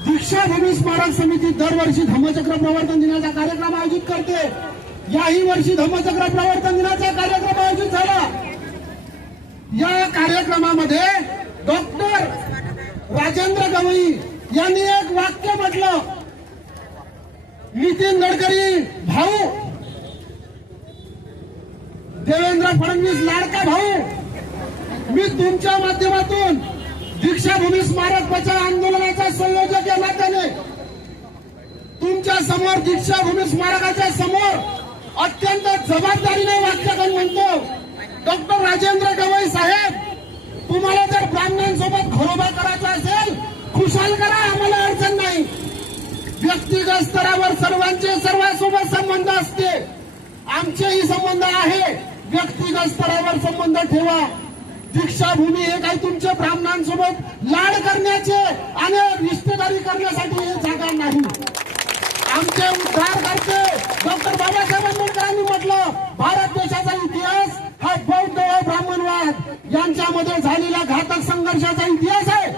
दीक्षाभूमी स्मारक समिती दरवर्षी धम्मचक्र प्रवर्तन दिनाचा कार्यक्रम आयोजित करते। याही वर्षी धम्मचक्र प्रवर्तन दिनाचा कार्यक्रम आयोजित झाला। या कार्यक्रमामध्ये डॉक्टर राजेंद्र गवई यांनी एक वाक्य म्हटलं, नितीन गडकरी भाऊ, देवेंद्र फडणवीस लाडका भाऊ, मी तुमच्या माध्यमातून दीक्षाभूमी स्मारक बचाव आंदोलनाचा संयोजक या नात्याने तुमच्या समोर दीक्षाभूमी स्मारकाच्या समोर अत्यंत जबाबदारीने वाक्य म्हणतो, डॉक्टर राजेंद्र गवई साहेब, तुम्हाला जर ब्राह्मणांसोबत घरोबा करायचा असेल खुशाल करा, आम्हाला अडचण नाही। व्यक्तिगत स्तरावर सर्वांचे सर्वांसोबत संबंध असते, आमचेही संबंध आहे, व्यक्तिगत स्तरावर संबंध ठेवा। दीक्षाभूमी हे काही तुमच्या ब्राह्मणांसोबत लाड करण्याचे आणि रिश्तेदारी करण्यासाठी हे जागा नाही। आमचे उद्धारकर्ते डॉक्टर बाबासाहेब आंबेडकरांनी म्हटलं, भारत देशाचा इतिहास हा बौद्ध व ब्राह्मणवाद यांच्यामध्ये झालेल्या घातक संघर्षाचा इतिहास आहे।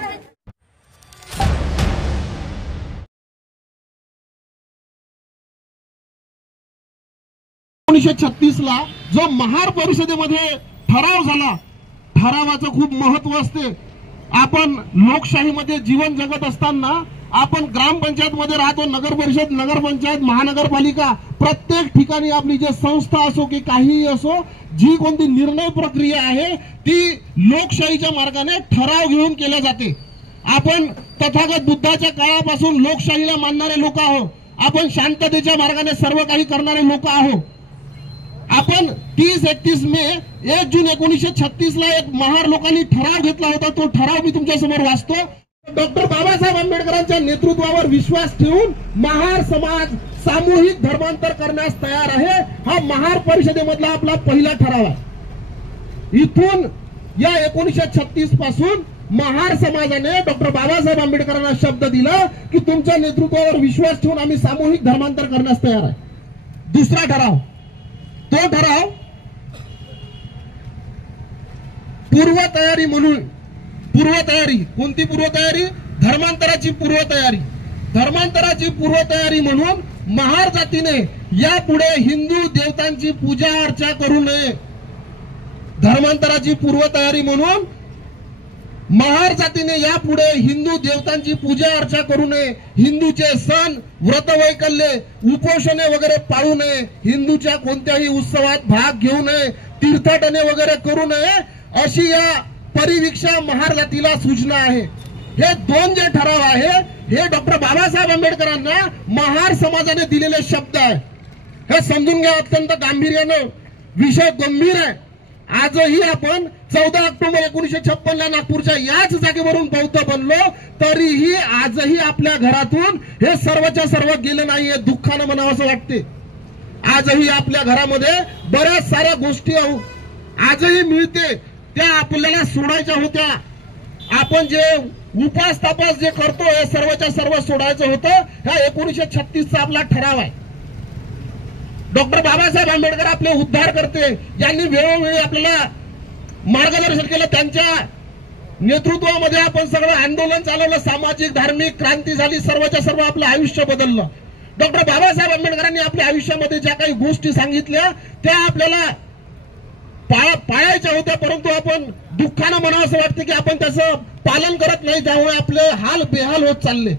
1936 ला जो महार परिषदेमध्ये ठराव झाला, ठरावाचं खूप महत्व असते। आपण लोकशाहीमध्ये जीवन जगत असताना आपण ग्रामपंचायत मध्ये राहतो, नगर परिषद, नगरपंचायत, महानगरपालिका, प्रत्येक ठिकाणी आपली जे संस्था असो की काहीही असो, जी कोणती निर्णय प्रक्रिया आहे ती लोकशाहीच्या मार्गाने ठराव घेऊन केल्या जाते। आपण तथागत बुद्धाच्या काळापासून लोकशाहीला मानणारे लोक आहोत, आपण शांततेच्या मार्गाने सर्व काही करणारे लोक आहोत। आपण 30-31 मे 1 जून 1936 ला एक महार लोकांनी ठराव घेतला होता, तो ठराव मी तुमच्या समोर वाचतो। डॉक्टर बाबासाहेब आंबेडकरांच्या नेतृत्वावर विश्वास ठेवून महार समाज सामूहिक धर्मांतर करण्यास तयार आहे, हा महार परिषदेमधला आपला पहिला ठराव आहे। इथून या 1936 पासून महार समाजाने डॉक्टर बाबासाहेब आंबेडकरांना शब्द दिला की तुमच्या नेतृत्वावर विश्वास ठेवून आम्ही सामूहिक धर्मांतर करण्यास तयार आहे। दुसरा ठराव, तो ठराव पूर्वतयारी म्हणून, पूर्वतयारी कोणती पूर्वतयारी? धर्मांतराची पूर्वतयारी। धर्मांतराची पूर्वतयारी म्हणून महार जातीने यापुढे हिंदू देवतांची पूजा अर्चा करू नये। धर्मांतराची पूर्वतयारी म्हणून महार जातीने यापुढे हिंदू देवतांची पूजा अर्चा करू नये, हिंदूचे सण, व्रतवैकल्ये, उपोषणे वगैरे पाळू नये, हिंदूच्या कोणत्याही उत्सवात भाग घेऊ नये, तीर्थाटने वगैरे करू नये, अशी या परिवीक्षा महार जातीला सूचना आहे। हे दोन जे ठराव आहे हे डॉक्टर बाबासाहेब आंबेडकरांना महार समाजाने दिलेले शब्द आहे। हे समजून घ्या, अत्यंत गांभीर्याने विषय गंभीर आहे। आजही आपण 14 ऑक्टोबर 1956 ला नागपूरच्या याच जागेवरून बौद्ध बनलो, तरीही आजही आपल्या घरातून हे सर्वच्या सर्व गेले नाहीये, दुःखानं म्हणावं असं वाटते। आजही आपल्या घरामध्ये बऱ्याच साऱ्या गोष्टी आजही मिळते, त्या आपल्याला सोडायच्या होत्या। आपण जे उपास तापास जे करतो हे सर्वच्या सर्व सोडायचं होतं। हा 1936 चा आपला ठराव आहे। डॉक्टर बाबासाहेब आंबेडकर आपले उद्धार करते, यांनी वेळोवेळी आपल्याला मार्गदर्शन केलं, त्यांच्या नेतृत्वामध्ये आपण सगळं आंदोलन चालवलं, सामाजिक धार्मिक क्रांती झाली, सर्वच्या सर्व आपलं आयुष्य बदललं। डॉक्टर बाबासाहेब आंबेडकरांनी आपल्या आयुष्यामध्ये ज्या काही गोष्टी सांगितल्या त्या आपल्याला पाळायच्या होत्या, परंतु आपण दुःखानं म्हणावं असं वाटतं की आपण त्याचं पालन करत नाही, त्यामुळे आपले हाल बेहाल होत चालले।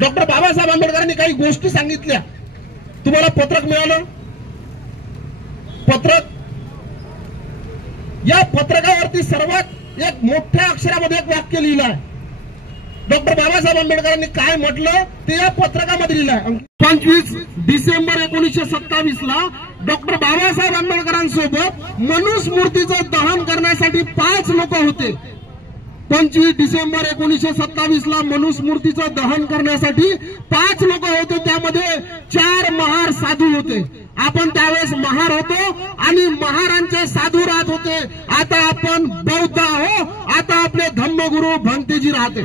डॉक्टर बाबासाहेब आंबेडकरांनी काही गोष्टी सांगितल्या, तुम्हाला पत्रक मिळालं, पत्रक, या पत्रकावरती सर्वात एक मोठ्या अक्षरामध्ये एक वाक्य लिहिलं आहे। डॉक्टर बाबासाहेब आंबेडकरांनी काय म्हटलं ते या पत्रकामध्ये लिहिलं आहे। 25 डिसेंबर 1927 ला डॉक्टर बाबासाहेब आंबेडकरांसोबत मनुस्मृतीचं दहन करण्यासाठी 5 लोक होते। 25 डिसेंबर 1927 ला मनुस्मृतीचं दहन करण्यासाठी 5 लोक होते, त्यामध्ये 4 महार साधू होते। आपण त्यावेळेस महार होतो आणि महारांचे साधू राहत होते। आता आपण बौद्ध आहो, आता आपले धम्मगुरु भंतेजी राहते।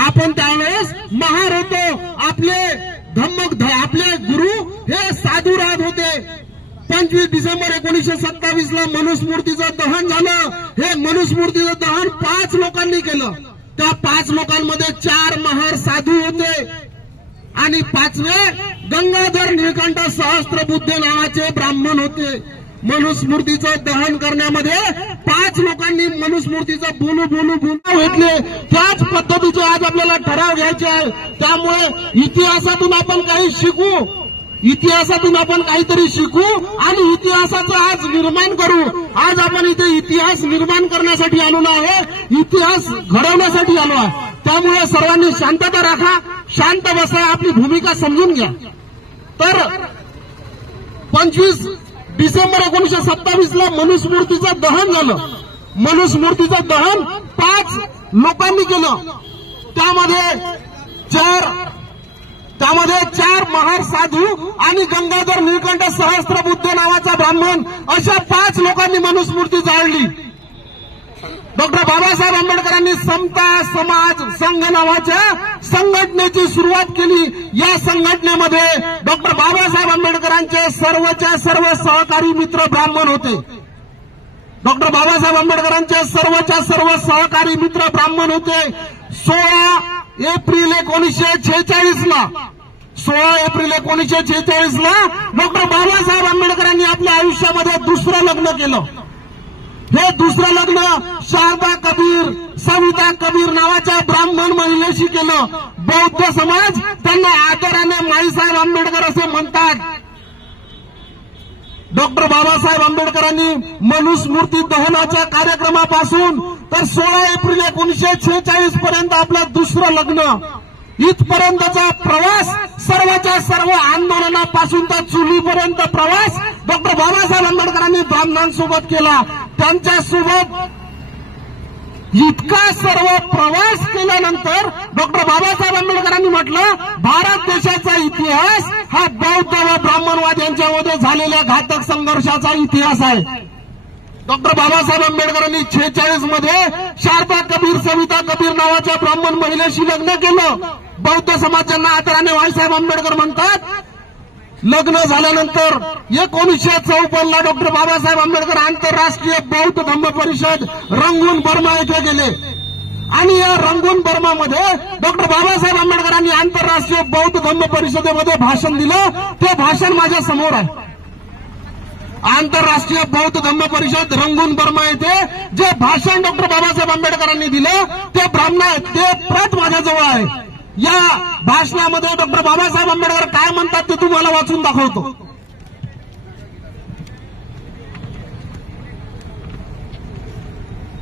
आपण त्यावेळेस महार होतो, आपले गुरु हे साधू राहत होते। 25 डिसेंबर 1927 ला मनुस्मृतीचं दहन झालं। हे मनुस्मृतीचं दहन 5 लोकांनी केलं, त्या 5 लोकांमध्ये 4 महार आणि 5वे गंगाधर निळकंठ सहस्त्रबुद्धे नावाचे ब्राह्मण होते. मनुस्मृतीचं दहन करण्यामध्ये 5 लोकांनी मनुस्मृतीचं बोलू घेतले. त्याच पद्धतीचे आज आपल्याला ठराव घ्यायचे आहे. त्यामुळे इतिहासातून आपण काही शिकू, इतिहासातून आपण काहीतरी शिकू आणि इतिहासाचं आज निर्माण करू. आज आपण इथे इतिहास निर्माण करण्यासाठी आलो आहे, इतिहास घडवण्यासाठी आलो आहे. त्यामुळे सर्वांनी शांतता राखा, शांत बसा, आपली भूमिका समजून घ्या. तर 25 डिसेंबर 1927ला मनुस्मृतीचं दहन झालं. मनुस्मृतीचं दहन 5 लोकांनी केलं. त्यामध्ये 4 महार साधू आणि गंगाधर निळकंठ सहस्त्रबुद्धे नावाचा ब्राह्मण अशा 5 लोकांनी मनुस्मृती जाळली. डॉक्टर बाबासाहेब आंबेडकरांनी समता समाज संघ नावाच्या संघटनेची सुरुवात केली. या संघटनेमध्ये डॉक्टर बाबासाहेब आंबेडकरांचे सर्वच्या सर्व सहकारी मित्र ब्राह्मण होते. डॉक्टर बाबासाहेब आंबेडकरांचे सर्वच्या सर्व सहकारी मित्र ब्राह्मण होते. 16 एप्रिल 1946ला डॉक्टर बाबासाहेब आंबेडकरांनी आपल्या आयुष्यामध्ये दुसरं लग्न केलं. हे दुसरं लग्न शारदा कबीर, सविता कबीर नावाच्या ब्राह्मण महिलेशी केलं. बौद्ध समाज त्यांना आदराने माईसाहेब आंबेडकर असे म्हणतात. डॉक्टर बाबासाहेब आंबेडकरांनी मनुस्मृती दहनाच्या कार्यक्रमापासून तर 16 एप्रिल 1946 पर्यंत आपलं दुसरं लग्न, इथपर्यंतचा प्रवास, सर्वच्या सर्व आंदोलनापासून तर चुलीपर्यंत प्रवास डॉक्टर बाबासाहेब आंबेडकरांनी ब्राह्मणांसोबत केला. त्यांच्यासोबत इतका सर्व प्रवास केल्यानंतर डॉक्टर बाबासाहेब आंबेडकरांनी म्हटलं, भारत देशाचा इतिहास हा बौद्ध व ब्राह्मणवाद यांच्यामध्ये झालेल्या घातक संघर्षाचा इतिहास आहे. डॉक्टर बाबासाहेब आंबेडकरांनी 46 मध्ये शारदा कबीर, सविता कबीर नावाच्या ब्राह्मण महिलेशी लग्न केलं. बौद्ध समाजांना आदराने माईसाहेब आंबेडकर म्हणतात. लग्न झाल्यानंतर 1954ला डॉक्टर बाबासाहेब आंबेडकर आंतरराष्ट्रीय बौद्ध धम्म परिषद रंगून बर्मा येथे गेले आणि या रंगून बर्मामध्ये डॉक्टर बाबासाहेब आंबेडकरांनी आंतरराष्ट्रीय बौद्ध धम्म परिषदेमध्ये भाषण दिलं. ते भाषण माझ्या समोर आहे. आंतरराष्ट्रीय बौद्ध धम्म परिषद रंगून बर्मा येथे जे भाषण डॉक्टर बाबासाहेब आंबेडकरांनी दिलं ते प्रत माझ्याजवळ आहे. या भाषणामध्ये डॉक्टर बाबासाहेब आंबेडकर काय म्हणतात ते तुम्हाला वाचून दाखवतो.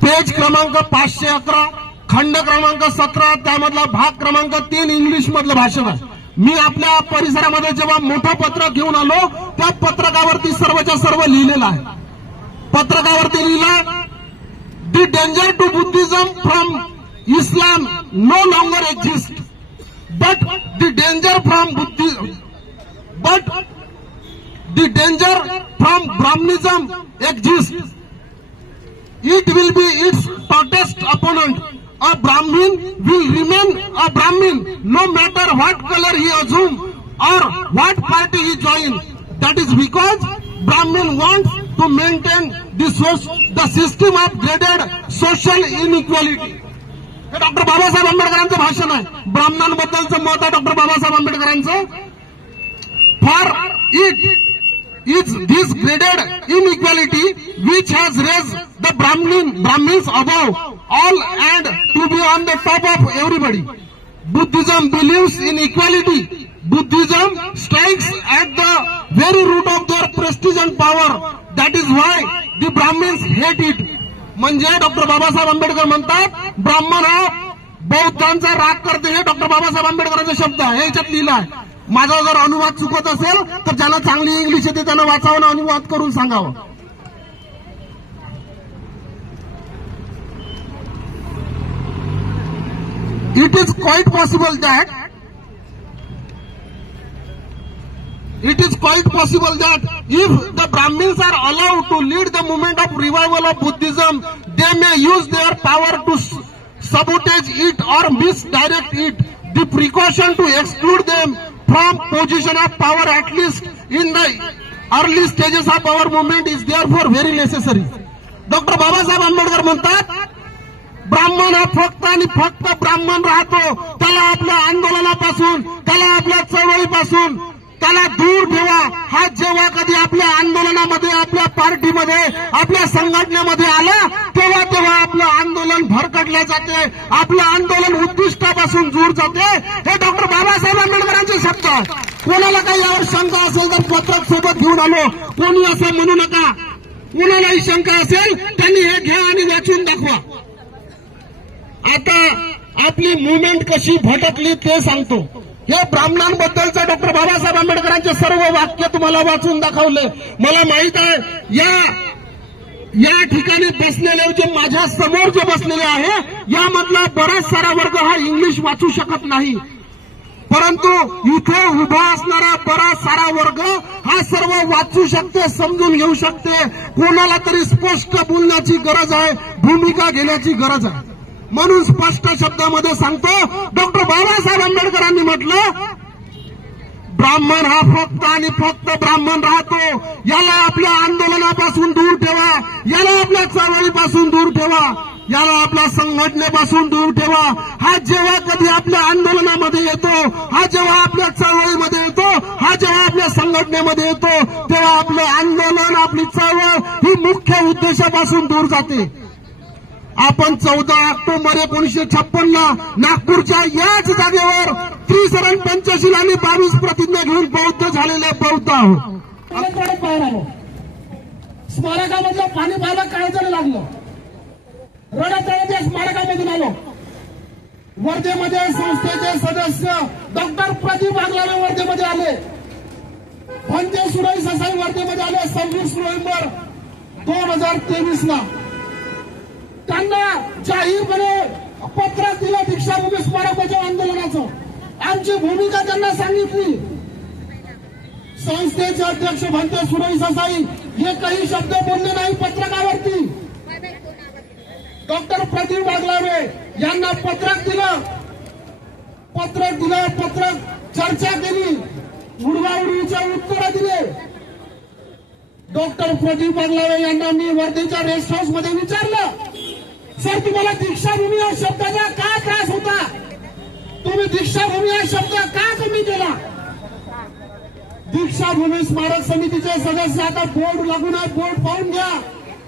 पेज क्रमांक 511, खंड क्रमांक 17, त्यामधला भाग क्रमांक 3 इंग्लिश मधलं भाषण आहे. मी आपल्या परिसरामध्ये जेव्हा मोठं पत्रक घेऊन आलो त्या पत्रकावरती सर्वच्या सर्व लिहिलेलं आहे. पत्रकावरती लिहिलं, the danger to Buddhism from Islam no longer exist, but the danger from Brahmanism exists. It will be its hottest opponent. A Brahmin will remain a Brahmin no matter what color he assumes or what party he joins. That is because Brahmin wants to maintain the system of graded social inequality. हे doctor Babasaheb आंबेडकरांचं भाषण आहे. ब्राह्मणांबद्दलचं मत आहे doctor Babasaheb आंबेडकरांचं. For it is this graded inequality which has raise the Brahmins above all and to be on the top of everybody. Buddhism believes in equality. Buddhism strikes at the very root of their prestige and power. That is why the Brahmins hate it. म्हणजे doctor Babasaheb Ambedkar म्हणतात ब्राह्मण हा बौद्धांचा राग करते. हे doctor Babasaheb आंबेडकरांचे शब्द आहे. हे याच्यात लिहिलं आहे. माझा जर अनुवाद चुकत असेल तर ज्यांना चांगली इंग्लिश येते त्यांना वाचावं, अनुवाद करून सांगावं. It is quite possible that if the Brahmins are allowed to lead the movement of revival of Buddhism, they may use their power to sabotage it or misdirect it. The precaution to exclude them from position of power, at least in the early stages of our movement, is therefore very necessary. Doctor Babasaheb Ambedkar म्हणतात ब्राह्मण हा फक्त आणि फक्त ब्राह्मण राहतो. त्याला आपल्या आंदोलनापासून, त्याला आपल्या आंदोलनापासून त्याला दूर ठेवा। हा जेव्हा कधी आपल्या आंदोलनामध्ये, आपल्या पार्टीमध्ये, आपल्या संघटनेमध्ये आला तेव्हा तेव्हा आपलं आंदोलन भरकटले जाते, आपलं आंदोलन उद्दिष्टापासून दूर जाते। हे डॉक्टर बाबासाहेब आंबेडकरांचे शब्द आहेत। कोणाला काही यावर शंका असेल तर पत्रक सोबत घेऊन आलो, कोणी असं म्हणू नका। कोणालाही शंका असेल त्यांनी हे घ्या आणि वाचून दाखवा। आता आपली मुवमेंट कशी भटकली ते सांगतो। हे ब्राह्मणांबद्दलचं डॉक्टर बाबासाहेब आंबेडकरांचे सर्व वाक्य तुम्हाला वाचून दाखवले। मला माहित आहे या ठिकाणी बसलेले जे माझ्या समोर जे बसलेले आहे यामधला बराच सारा वर्ग हा इंग्लिश वाचू शकत नाही, परंतु इथे उभा असणारा बराच सारा वर्ग हा सर्व वाचू शकते, समजून घेऊ शकते। कोणाला तरी स्पष्ट बोलण्याची गरज आहे, भूमिका घेण्याची गरज आहे। म्हणून स्पष्ट शब्दामध्ये सांगतो, डॉक्टर बाबासाहेब आंबेडकरांनी म्हटलं, ब्राह्मण हा फक्त आणि फक्त ब्राह्मण राहतो। याला आपल्या आंदोलनापासून दूर ठेवा, याला आपल्या चळवळीपासून दूर ठेवा, याला आपल्या संघटनेपासून दूर ठेवा। हा जेव्हा कधी आपल्या आंदोलनामध्ये येतो, हा जेव्हा आपल्या चळवळीमध्ये येतो, हा जेव्हा आपल्या संघटनेमध्ये येतो, तेव्हा आपलं आंदोलन, आपली चळवळ ही मुख्य उद्देशापासून दूर जाते। आपण 14 ऑक्टोबर 1956 नागपूरच्या याच जागेवर त्रिशरण पंचशील आणि 22 प्रतिज्ञा घेऊन बौद्ध झालेले बौद्ध आहोत। आलो स्मारकामधलं पाणी पाहायला काय जण लागलं, रडत रडत या स्मारकामधून आलो। वर्धेमध्ये संस्थेचे सदस्य डॉक्टर प्रदीप आगलावे वर्धेमध्ये आले, भंते सुरई ससाई वर्धेमध्ये आले 26 नोव्हेंबर 2023 त्यांना जाहीरपणे पत्र दिलं दीक्षाभूमी स्मारक बचाव आंदोलनाचं। आमची भूमिका त्यांना सांगितली। संस्थेचे अध्यक्ष भंते सुरई ससाई हे काही शब्द बोलले नाही पत्रकावरती। डॉक्टर प्रदीप आगलावे यांना पत्रक दिलं, पत्रक चर्चा केली, उडवाउडवीचे उत्तर दिले। डॉक्टर प्रदीप आगलावे यांना मी वर्धेच्या रेस्ट हाऊस मध्ये विचारलं, सर तुम्हाला दीक्षाभूमी या शब्दाचा का त्रास होता, तुम्ही दीक्षाभूमी हा शब्द का कमी केला? दीक्षाभूमी स्मारक समितीचे सदस्य आता बोर्ड लागून आहे, बोर्ड पाहून घ्या।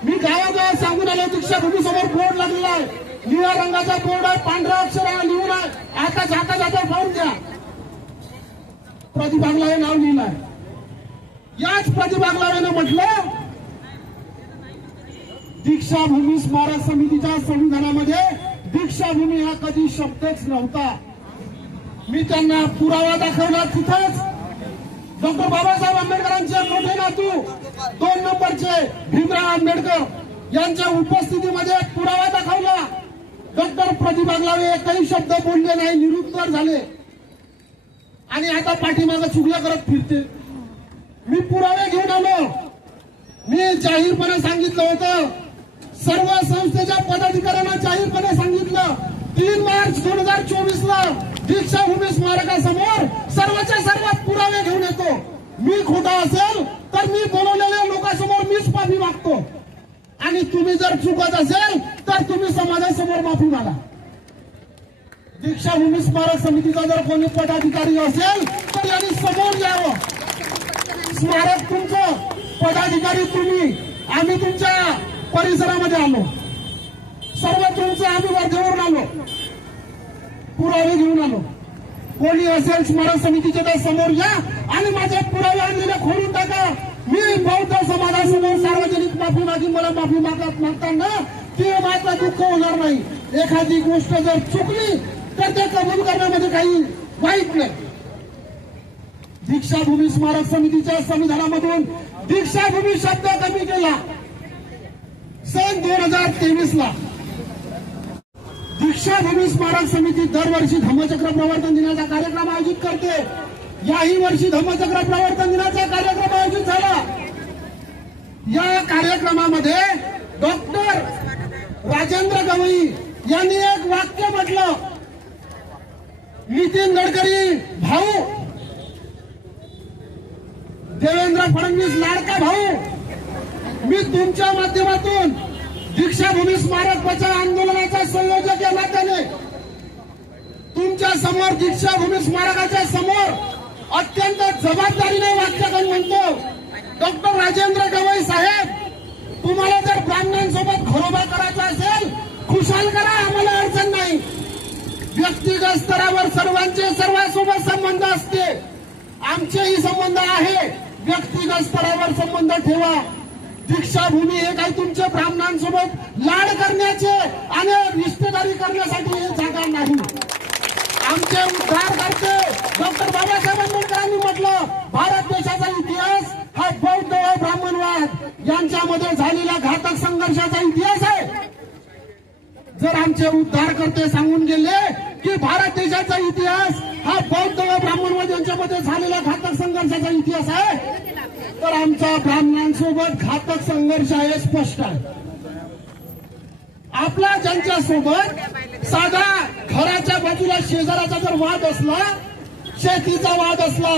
मी गावागावात सांगून आलो, दीक्षाभूमी समोर बोर्ड लागलेला आहे, निळ्या रंगाचा बोर्ड आहे, पांढऱ्या अक्षराने लिहून आहे, आता जाता पाहून घ्या। प्रदीप आगलावे नाव लिहिलंय। याच प्रदीप आगलावेनं म्हटलं, दीक्षाभूमी स्मारक समितीच्या संविधानामध्ये दीक्षाभूमी हा कधी शब्दच नव्हता। मी त्यांना पुरावा दाखवला तिथंच। डॉक्टर बाबासाहेब आंबेडकरांचे मोठे नातू 2 नंबरचे भीमराव आंबेडकर यांच्या उपस्थितीमध्ये पुरावा दाखवला। डॉक्टर प्रदीप आगलावे एकही शब्द बोलले नाही, निरुत्तर झाले आणि आता पाठीमागे चुगल्या करत फिरते। मी पुरावे घेऊन आलो। मी जाहीरपणे सांगितलं होतं, सर्व संस्थेच्या पदाधिकाऱ्यांना जाहीरपणे सांगितलं, 3 मार्च 2024 दीक्षाभूमी स्मारकासमोर सर्वच्या सर्व पुरावे घेऊन येतो। मी खोटा असेल तर मी बोलवलेल्या लोकांसमोर मीच माफी मागतो आणि तुम्ही जर चुकत असेल तर तुम्ही समाजासमोर माफी मागा। दीक्षाभूमी स्मारक समितीचा जर कोणी पदाधिकारी असेल तर यांनी समोर यावं। स्मारक तुमचं, पदाधिकारी तुम्ही, आम्ही तुमच्या परिसरामध्ये आलो, सर्व तुमचं, आम्ही वर्धेवरून आलो, पुरावे घेऊन आलो। कोणी असेल स्मारक समितीचे तर समोर या आणि माझे पुरावे आणलेले खोडून टाका। मी बौद्ध समाजासमोर सार्वजनिक माफी मागी, मला माफी मागताना ते मात्र दुःख होणार नाही। एखादी गोष्ट जर चुकली तर ते कबूल करण्यामध्ये काही वाईट नाही। दीक्षाभूमी स्मारक समितीच्या संविधानामधून दीक्षाभूमी शब्द कमी केला सन 2023 दीक्षाभूमी स्मारक समिती दरवर्षी धम्मचक्र प्रवर्तन दिनाचा कार्यक्रम आयोजित करते। याही वर्षी धम्मचक्र प्रवर्तन दिनाचा कार्यक्रम आयोजित झाला। या कार्यक्रमामध्ये डॉक्टर राजेंद्र गवई यांनी एक वाक्य म्हटलं, नितीन गडकरी भाऊ, देवेंद्र फडणवीस लाडका भाऊ, मी तुमच्या माध्यमातून दीक्षाभूमी स्मारक बचाव आंदोलनाचा संयोजक या नात्याने तुमच्या समोर दीक्षाभूमी स्मारकाच्या समोर अत्यंत जबाबदारीने वाक्यगण म्हणतो, डॉक्टर राजेंद्र गवई साहेब, तुम्हाला जर ब्राह्मणांसोबत घरोबा करायचा असेल खुशाल करा, आम्हाला अडचण नाही. व्यक्तिगत स्तरावर सर्वांचे सर्वांसोबत संबंध असते, आमचेही संबंध आहे. व्यक्तिगत स्तरावर संबंध ठेवा. दीक्षाभूमी हे काही तुमच्या ब्राह्मणांसोबत लाड करण्याचे आणि रिश्तेदारी करण्यासाठी हे जागा नाही. आमचे उद्धारकर्ते डॉक्टर बाबासाहेब आंबेडकरांनी म्हटलं, भारत देशाचा इतिहास हा बौद्ध व ब्राह्मणवाद यांच्यामध्ये झालेल्या घातक संघर्षाचा इतिहास आहे. जर आमचे उद्धारकर्ते सांगून गेले की भारत देशाचा इतिहास हा बौद्ध व ब्राह्मणवाद यांच्यामध्ये झालेला घातक संघर्षाचा इतिहास आहे, तर आमचा ब्राह्मणांसोबत घातक संघर्ष आहे, स्पष्ट आहे. आपला ज्यांच्यासोबत साधा घराच्या बाजूला शेजाराचा जर वाद असला, शेतीचा वाद असला,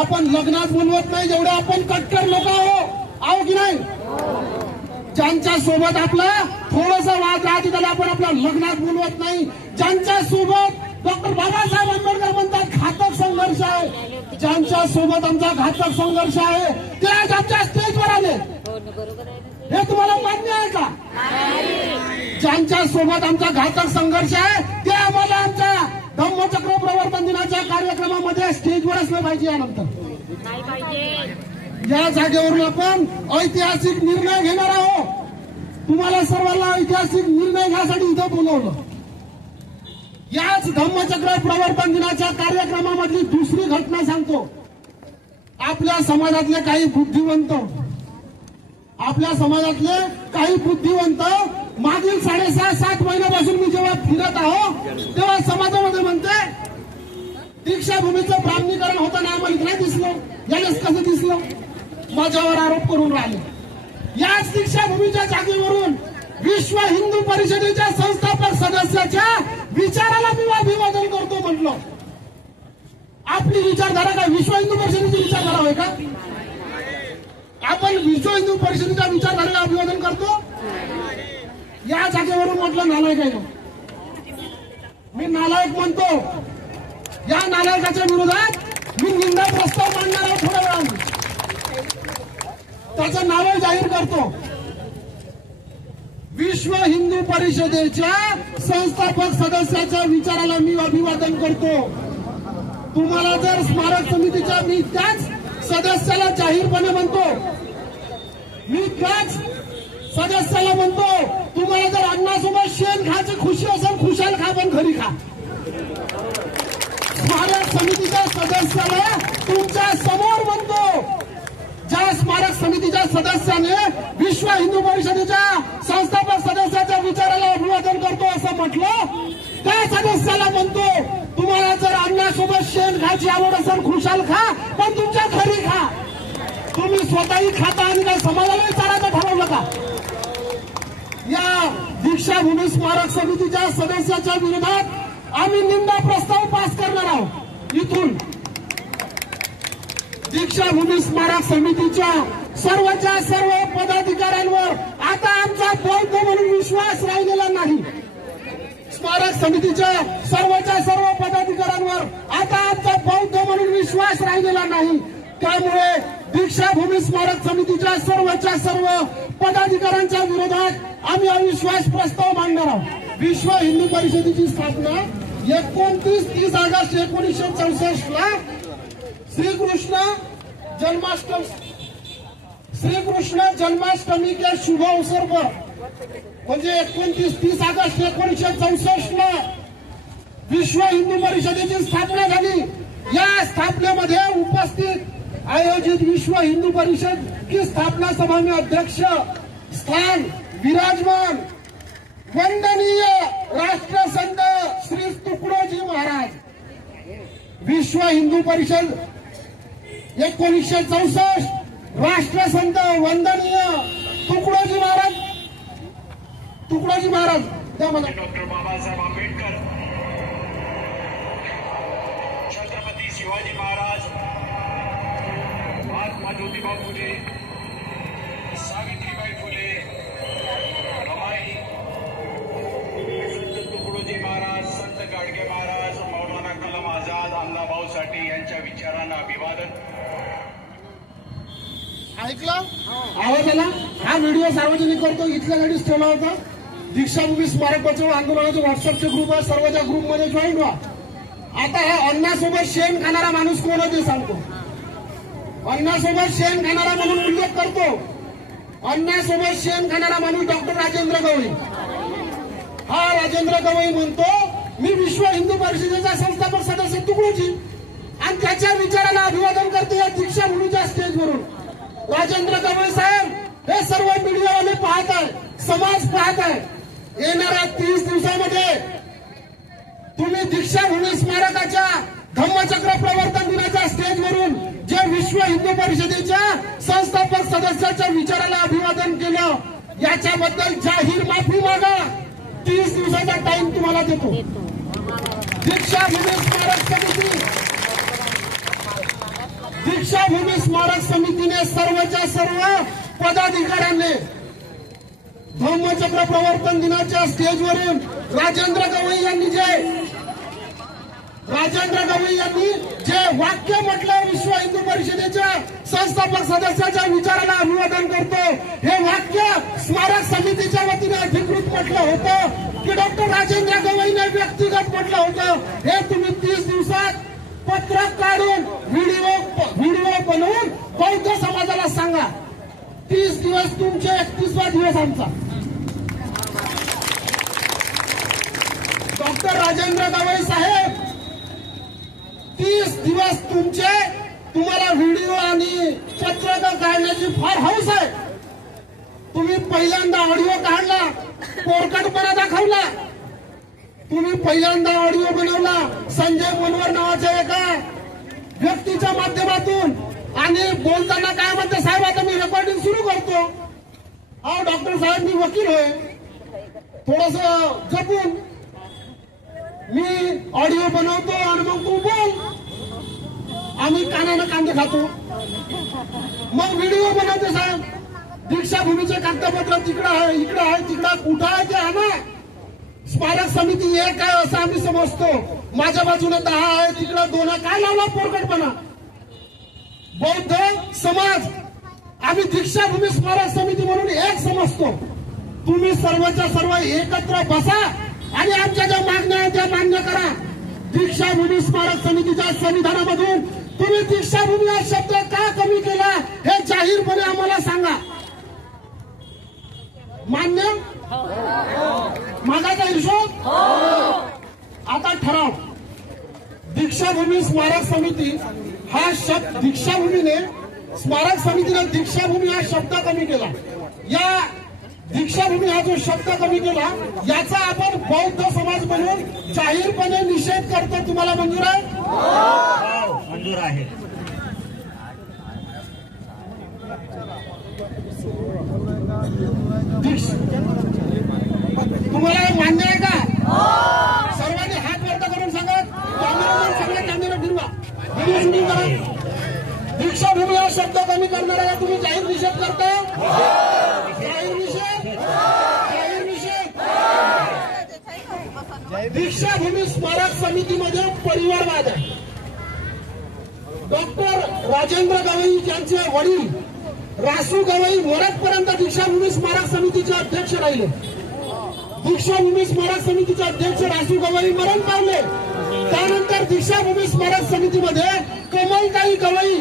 आपण लग्नात बोलवत नाही, जेवढे आपण कट्टर लोक आहो की नाही. ज्यांच्या सोबत आपला थोडासा वाद राहते त्याला आपण आपल्या लग्नात बोलवत नाही. ज्यांच्या सोबत डॉक्टर बाबासाहेब आंबेडकर म्हणतात घातक संघर्ष आहे, ज्यांच्या सोबत आमचा घातक संघर्ष आहे ते आज आमच्या स्टेजवर आले. हे तुम्हाला मान्य आहे का? ज्यांच्या सोबत आमचा घातक संघर्ष आहे ते आम्हाला आमच्या धम्मचक्र प्रवर्तन दिनाच्या कार्यक्रमामध्ये स्टेजवर असलं पाहिजे. यानंतर या जागेवरून आपण ऐतिहासिक निर्णय घेणार आहोत. तुम्हाला सर्वांना ऐतिहासिक निर्णय घ्यासाठी इथं बोलवलं. याच धम्मचक्र प्रवर्तन दिनाच्या कार्यक्रमामधली दुसरी घटना सांगतो. आपल्या समाजातले काही बुद्धिवंत मागील 6.5-7 महिन्यापासून मी जेव्हा फिरत आहो तेव्हा समाजामध्ये म्हणते, दीक्षाभूमीचं ब्राह्मणीकरण होताना आम्हाला नाही दिसलं, यानेच कसं दिसलं, माझ्यावर आरोप करून राहिले. याच दीक्षाभूमीच्या जागेवरून विश्व हिंदू परिषदेच्या संस्थापक सदस्याच्या विचाराला मी अभिवादन करतो म्हटलं. आपली विचारधारा काय विश्व हिंदू परिषदेची विचारधारा होय का? आपण विश्व हिंदू परिषदेच्या विचारधारेला अभिवादन करतो? या जागेवरून म्हटलं नालायक आहे. मी नालायक म्हणतो. या नालायकाच्या विरोधात मी निंदा प्रस्ताव मांडणार आहे थोड्या वेळाने. त्याचं नाव जाहीर करतो. विश्व हिंदू परिषदेच्या संस्थापक सदस्याच्या विचाराला मी अभिवादन करतो. तुम्हाला जर स्मारक समितीच्या मी त्याच सदस्याला जाहीरपणे म्हणतो, मी त्याच सदस्याला म्हणतो, तुम्हाला जर अन्नासोबत शेण खायची खुशी असेल खुशाल खा, पण घरी खा. स्मारक समितीच्या सदस्याला तुमच्या समोर म्हणतो, ज्या स्मारक समितीच्या सदस्याने विश्व हिंदू परिषदेच्या संस्थापक सदस्याच्या विचाराला अभिवादन करतो असं म्हटलं, त्या सदस्याला म्हणतो, तुम्हाला जर अन्नासोबत शेण खायची आवड असेल खुशाल खा, पण तुमच्या घरी खा. तुम्ही स्वतःही खाता आणि काय समाजालाही चारायचं ठरवलं का? या दीक्षाभूमी स्मारक समितीच्या सदस्याच्या विरोधात आम्ही निंदा प्रस्ताव पास करणार आहोत. इथून दीक्षाभूमी स्मारक समितीच्या सर्वच्या सर्व पदाधिकाऱ्यांवर आता आमचा बौद्ध म्हणून विश्वास राहिलेला नाही. स्मारक समितीच्या सर्वच्या सर्व पदाधिकाऱ्यांवर आता आमचा बौद्ध म्हणून विश्वास राहिलेला नाही. त्यामुळे दीक्षाभूमी स्मारक समितीच्या सर्वच्या सर्व पदाधिकाऱ्यांच्या विरोधात आम्ही अविश्वास प्रस्ताव मांडणार आहोत. विश्व हिंदू परिषदेची स्थापना 29-30 ऑगस्ट 1964 ला श्रीकृष्ण जन्माष्टमी के शुभ अवसर पर, म्हणजे 29-30 ऑगस्ट 1964 ला विश्व हिंदू परिषदेची स्थापना झाली. या स्थापनेमध्ये उपस्थित आयोजित विश्व हिंदू परिषद की स्थापना सभा में अध्यक्ष स्थान विराजमान वंदनीय राष्ट्रसंत श्री तुकडोजी महाराज. विश्व हिंदू परिषद 1964 राष्ट्रसंत वंदनीय तुकडोजी महाराज त्यामध्ये डॉक्टर बाबासाहेब आंबेडकर, छत्रपती शिवाजी महाराज, महात्मा ज्योतिबा फुले, सावित्रीबाई फुले, रमाई, संत तुकडोजी महाराज, संत गाडगे महाराज, मौलाना कलम आझाद, अण्णाभाऊ साठे छत्रपती यांच्या विचारांना अभिवादन. ऐकलं आवाज आला. हा व्हिडिओ सार्वजनिक करतो. इथल्या गाडीच ठेवला होता. दीक्षाभूमी स्मारक बचाव आंदोलनाचे व्हॉट्सअपचे ग्रुप आहे. सर्वच्या ग्रुपमध्ये जॉईन व्हा. आता हा अन्नासोबत शेण खाणारा माणूस कोण आहे ते सांगतो. अन्नासोबत शेण खाणारा म्हणून उल्लेख करतो. अन्नासोबत शेण खाणारा माणूस डॉक्टर राजेंद्र गवळी. हा राजेंद्र गवळी म्हणतो मी विश्व हिंदू परिषदेचा संस्थापक सदस्य तुकडोजी आणि त्याच्या विचाराला अभिवादन करतो या दीक्षाभूमीच्या स्टेजवरून. राजेंद्र गवळी साहेब हे सर्व मीडियावाले पाहत आहे, समाज पाहत आहे. येणाऱ्या 30 दिवसामध्ये तुम्ही दीक्षाभूमी स्मारकाच्या धम्मचक्र प्रवर्तन दिनाच्या स्टेजवरून जे विश्व हिंदू परिषदेच्या संस्थापक सदस्याच्या विचाराला अभिवादन केलं याच्याबद्दल जाहीर माफी मागा. 30 दिवसाचा टाइम तुम्हाला देतो. दीक्षाभूमी स्मारक समितीने सर्वच्या सर्व पदाधिकाऱ्यांनी धम्मचक्र प्रवर्तन दिनाच्या स्टेजवरून राजेंद्र गवळी यांनी जे वाक्य म्हटलं विश्व हिंदू परिषदेच्या संस्थापक सदस्याच्या विचाराला अभिवादन करतो, हे वाक्य स्मारक समितीच्या वतीने अधिकृत म्हटलं होतं की डॉक्टर राजेंद्र गवळीने व्यक्तिगत म्हटलं होतं. हे तुम्ही 30 दिवसात पत्रक काढून व्हिडिओ बनवून बौद्ध समाजाला सांगा. 30 दिवस तुमचे, 31वा दिवस आमचा. डॉक्टर राजेंद्र गवळी साहेब 30 दिवस तुमचे. तुम्हाला व्हिडिओ आणि पत्रक काढण्याची फार हौस आहे. तुम्ही पहिल्यांदा ऑडिओ काढला, पोरकटपणा दाखवला. तुम्ही पहिल्यांदा ऑडिओ बनवला संजय मनोहर नावाच्या एका व्यक्तीच्या माध्यमातून आणि बोलताना काय म्हणते साहेब आता मी रेकॉर्डिंग सुरू करतो. अहो डॉक्टर साहेब मी वकील होय, थोडस जपून मी ऑडिओ बनवतो आणि मग तू बोल. आम्ही कानानं कांदे खातो. मग व्हिडिओ बनवते साहेब. दीक्षाभूमीचे कागदपत्र तिकडं आहे, इकडं आहे, तिकडं कुठं आहे ते आणा. स्मारक समिती एक आहे असं आम्ही समजतो. माझ्या बाजूने 10 आहे, तिकडं 2 आहे. काय लावला पोरकटपणा. बौद्ध समाज आम्ही दीक्षाभूमी स्मारक समिती म्हणून एक समजतो. तुम्ही सर्वच्या सर्व एकत्र बसा आणि आमच्या ज्या मागण्या आहेत त्या मान्य करा. दीक्षाभूमी स्मारक समितीच्या संविधानामधून तुम्ही दीक्षाभूमी हा शब्द का कमी केला हे जाहीरपणे आम्हाला सांगा. मान्य मागाचा हिशोब. आता ठराव. दीक्षाभूमी स्मारक समिती हा शब्द दीक्षाभूमीने स्मारक समितीने दीक्षाभूमी हा शब्द कमी केला. या दीक्षाभूमी हा जो शब्द कमी केला याचा आपण बौद्ध समाज म्हणून जाहीरपणे निषेध करतो. तुम्हाला मंजूर आहे? मंजूर आहे. तुम्हाला हे मान्य आहे का? सर्वांनी हात वरता करून सांगा. कॅमेरामॅन सगळे कॅमेरा फिरवा, व्हिडिओ शूटिंग करा. दीक्षाभूमी हा शब्द कमी करणाऱ्याला तुम्ही जाहीर निषेध करता. जाहीर निषेध. दीक्षाभूमी स्मारक समितीमध्ये परिवारवाद आहे. डॉक्टर राजेंद्र गवळी यांचे वडील रासू गवळी मरतपर्यंत दीक्षाभूमी स्मारक समितीचे अध्यक्ष राहिले. दीक्षाभूमी स्मारक समितीचे अध्यक्ष रासू गवळी मरण पावले. त्यानंतर दीक्षाभूमी स्मारक समितीमध्ये कमलताई गवळी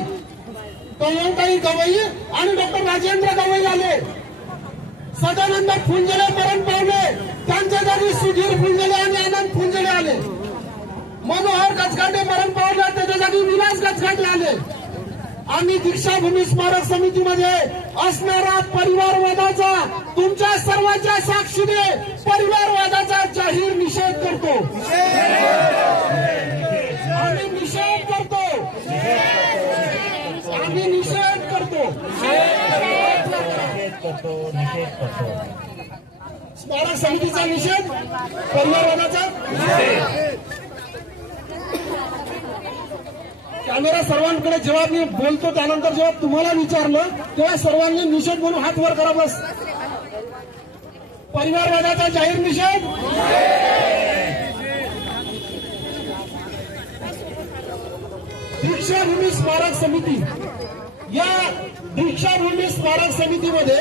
आणि डॉक्टर राजेंद्र गवळी आले. सदानंद फुंजले मरण पावले. त्यांच्या जागी सुधीर फुंजले आणि आनंद फुंजले आले. मनोहर गचकाटे मरण पावले, त्याच्या जागी विलास गचकाटे आले. आम्ही दीक्षाभूमी स्मारक समितीमध्ये असणारा परिवारवादाचा तुमच्या सर्वांच्या साक्षीने परिवारवादाचा जाहीर निषेध करतो. आम्ही निषेध करतो. आम्ही निषेध करतो. स्मारक समितीचा निषेध, परिवारवादाचा कॅमेरा सर्वांकडे. जेव्हा मी बोलतो त्यानंतर जेव्हा तुम्हाला विचारलं तेव्हा सर्वांनी निषेध म्हणून हात वर करा. बस. परिवारवादाचा जाहीर निषेध. दीक्षाभूमी स्मारक समिती, या दीक्षाभूमी स्मारक समितीमध्ये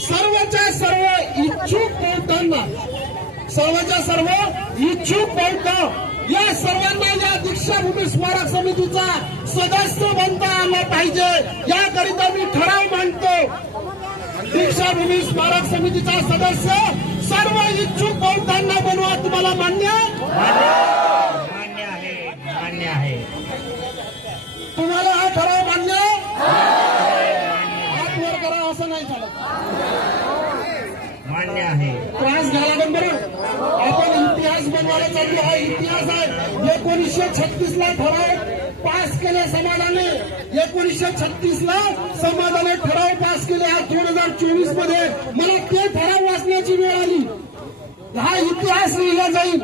सर्वच्या सर्व इच्छुक बौद्धांना, सर्वच्या सर्व इच्छुक बौद्ध या सर्वांना या दीक्षाभूमी स्मारक समितीचा सदस्य बनता आला पाहिजे, याकरिता मी ठराव मांडतो. दीक्षाभूमी स्मारक समितीचा सदस्य सर्व इच्छुक बौद्धांना बनवा. तुम्हाला मान्य? मान्य आहे, मान्य आहे. तुम्हाला हा ठराव मान्य? हात वर करा, असं नाही चालत. मान्य आहे. त्रास घ्यायला लागेल बरं. आपण इतिहास बनवायला चाललो. हा इतिहास आहे. 1936 ला ठराव पास केले समाजाने. 1936 ला समाजाने ठराव पास केले. आज 2024 मध्ये मला ते ठराव वाचण्याची वेळ आली. हा इतिहास लिहिला जाईल.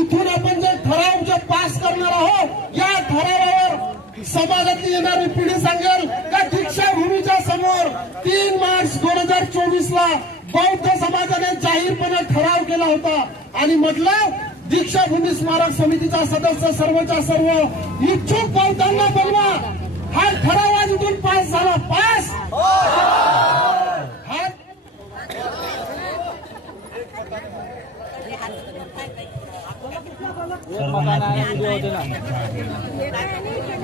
इथून आपण जे ठराव जे पास करणार आहोत, या ठरावावर समाजातली येणारी पिढी सांगेल का दीक्षाभूमीच्या समोर 3 मार्च 2024 ला बौद्ध समाजाने जाहीरपणे ठराव केला होता आणि म्हटलं दीक्षाभूमी स्मारक समितीचा सदस्य सर्वच्या सर्व इच्छुक बौद्धांना बोलवा. हा ठराव आज इथून पास झाला. पास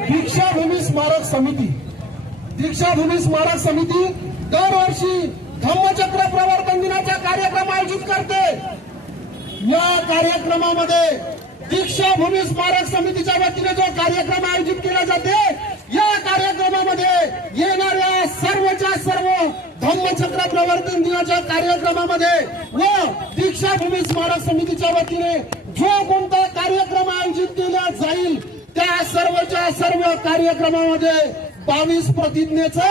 दीक्षाभूमी स्मारक समिती, दीक्षाभूमी स्मारक समिती दरवर्षी धम्मचक्र प्रवर्तन दिनाचा कार्यक्रम आयोजित करते. या कार्यक्रमामध्ये दीक्षाभूमी स्मारक समितीच्या वतीने जो कार्यक्रम आयोजित केला जाते, या कार्यक्रमामध्ये येणाऱ्या सर्वच्या सर्व धम्मचक्र प्रवर्तन दिनाच्या कार्यक्रमामध्ये व दीक्षाभूमी स्मारक समितीच्या वतीने जो कोणता कार्यक्रम आयोजित केला जाईल, त्या सर्वच्या सर्व कार्यक्रमामध्ये 22 प्रतिज्ञेचं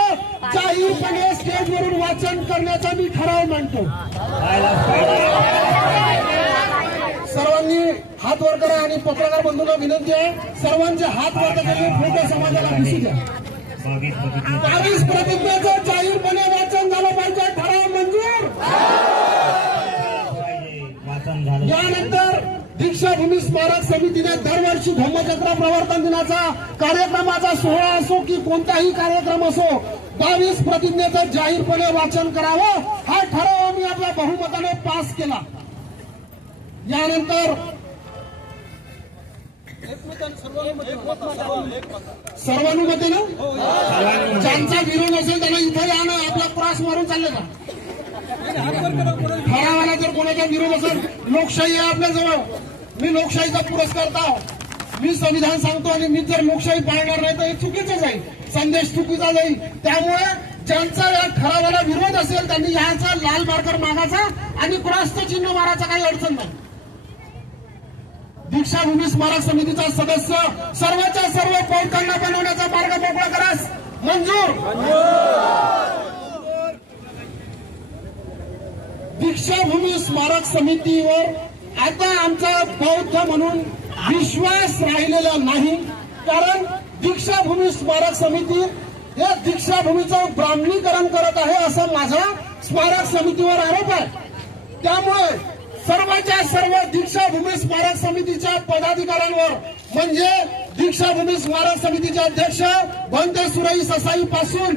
जाहीरपणे स्टेजवरून वाचन करण्याचा मी ठराव मांडतो. सर्वांनी हात वर करा आणि पत्रकार बंधूंना विनंती आहे, सर्वांचे हात वर करून फोटो समाजाला दिसू द्या. 22 प्रतिज्ञेचं जाहीरपणे वाचन झालं पाहिजे. ठराव मंजूर. यानंतर दीक्षाभूमी स्मारक समितीने दरवर्षी धम्मचक्र प्रवर्तन दिनाचा कार्यक्रमाचा सोहळा असो की कोणताही कार्यक्रम असो, 22 प्रतिज्ञेचं जाहीरपणे वाचन करावं. हा ठराव आम्ही आपल्या बहुमताने पास केला. यानंतर सर्वानुमतेनं ज्यांचा विरोध असेल त्यांना इथे या ना, आपला त्रास मारून चालले का? ठरावाला जर कोणाचा विरोध असेल, लोकशाही आहे आपल्याजवळ. मी लोकशाहीचा पुरस्कर्ता आहोत. मी संविधान सांगतो आणि मी जर लोकशाही पाळणार नाही तर हे चुकीचं जाईल, संदेश चुकीचा जाईल. त्यामुळे ज्यांचा या ठरावाला विरोध असेल त्यांनी याचा लाल मार्कर मागायचा आणि क्रॉसचं चिन्ह मारायचं, काही अडचण नाही. दीक्षाभूमी स्मारक समितीचा सदस्य सर्वच्या सर्व बौद्धांना बनवण्याचा मार्ग मोकळा करास मंजूर. दीक्षाभूमी स्मारक समितीवर आता आमचा बौद्ध म्हणून विश्वास राहिलेला नाही, कारण दीक्षाभूमी स्मारक समिती या दीक्षाभूमीचं ब्राह्मणीकरण करत आहे असा माझा स्मारक समितीवर आरोप आहे. त्यामुळे सर्वच्या सर्व दीक्षाभूमी स्मारक समितीच्या पदाधिकाऱ्यांवर, म्हणजे दीक्षाभूमी स्मारक समितीचे अध्यक्ष भंते सुरई ससाई पासून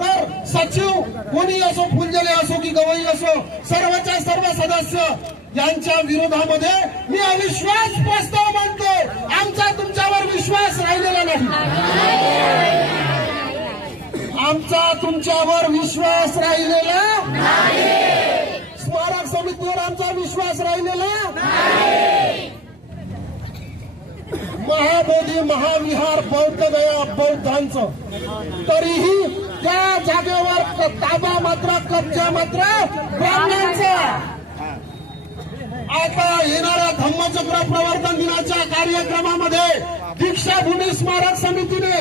तर सचिव कोणी असो, फुलजले असो की गवई असो, सर्वच्या सर्व सदस्य यांच्या विरोधामध्ये मी अविश्वास प्रस्ताव मांडतो. आमचा तुमच्यावर विश्वास राहिलेला नाही. आमचा तुमच्यावर विश्वास राहिलेला नाही. स्मारक समितीवर आमचा विश्वास राहिलेला नाही. महाबोधी महाविहार बौद्ध गया बौद्धांचं, तरीही त्या जागेवर ताबा मात्र, कब्जा मात्र ब्राह्मणांचा. आता येणाऱ्या धम्मचक्र प्रवर्तन दिनाच्या कार्यक्रमामध्ये दीक्षाभूमी स्मारक समितीने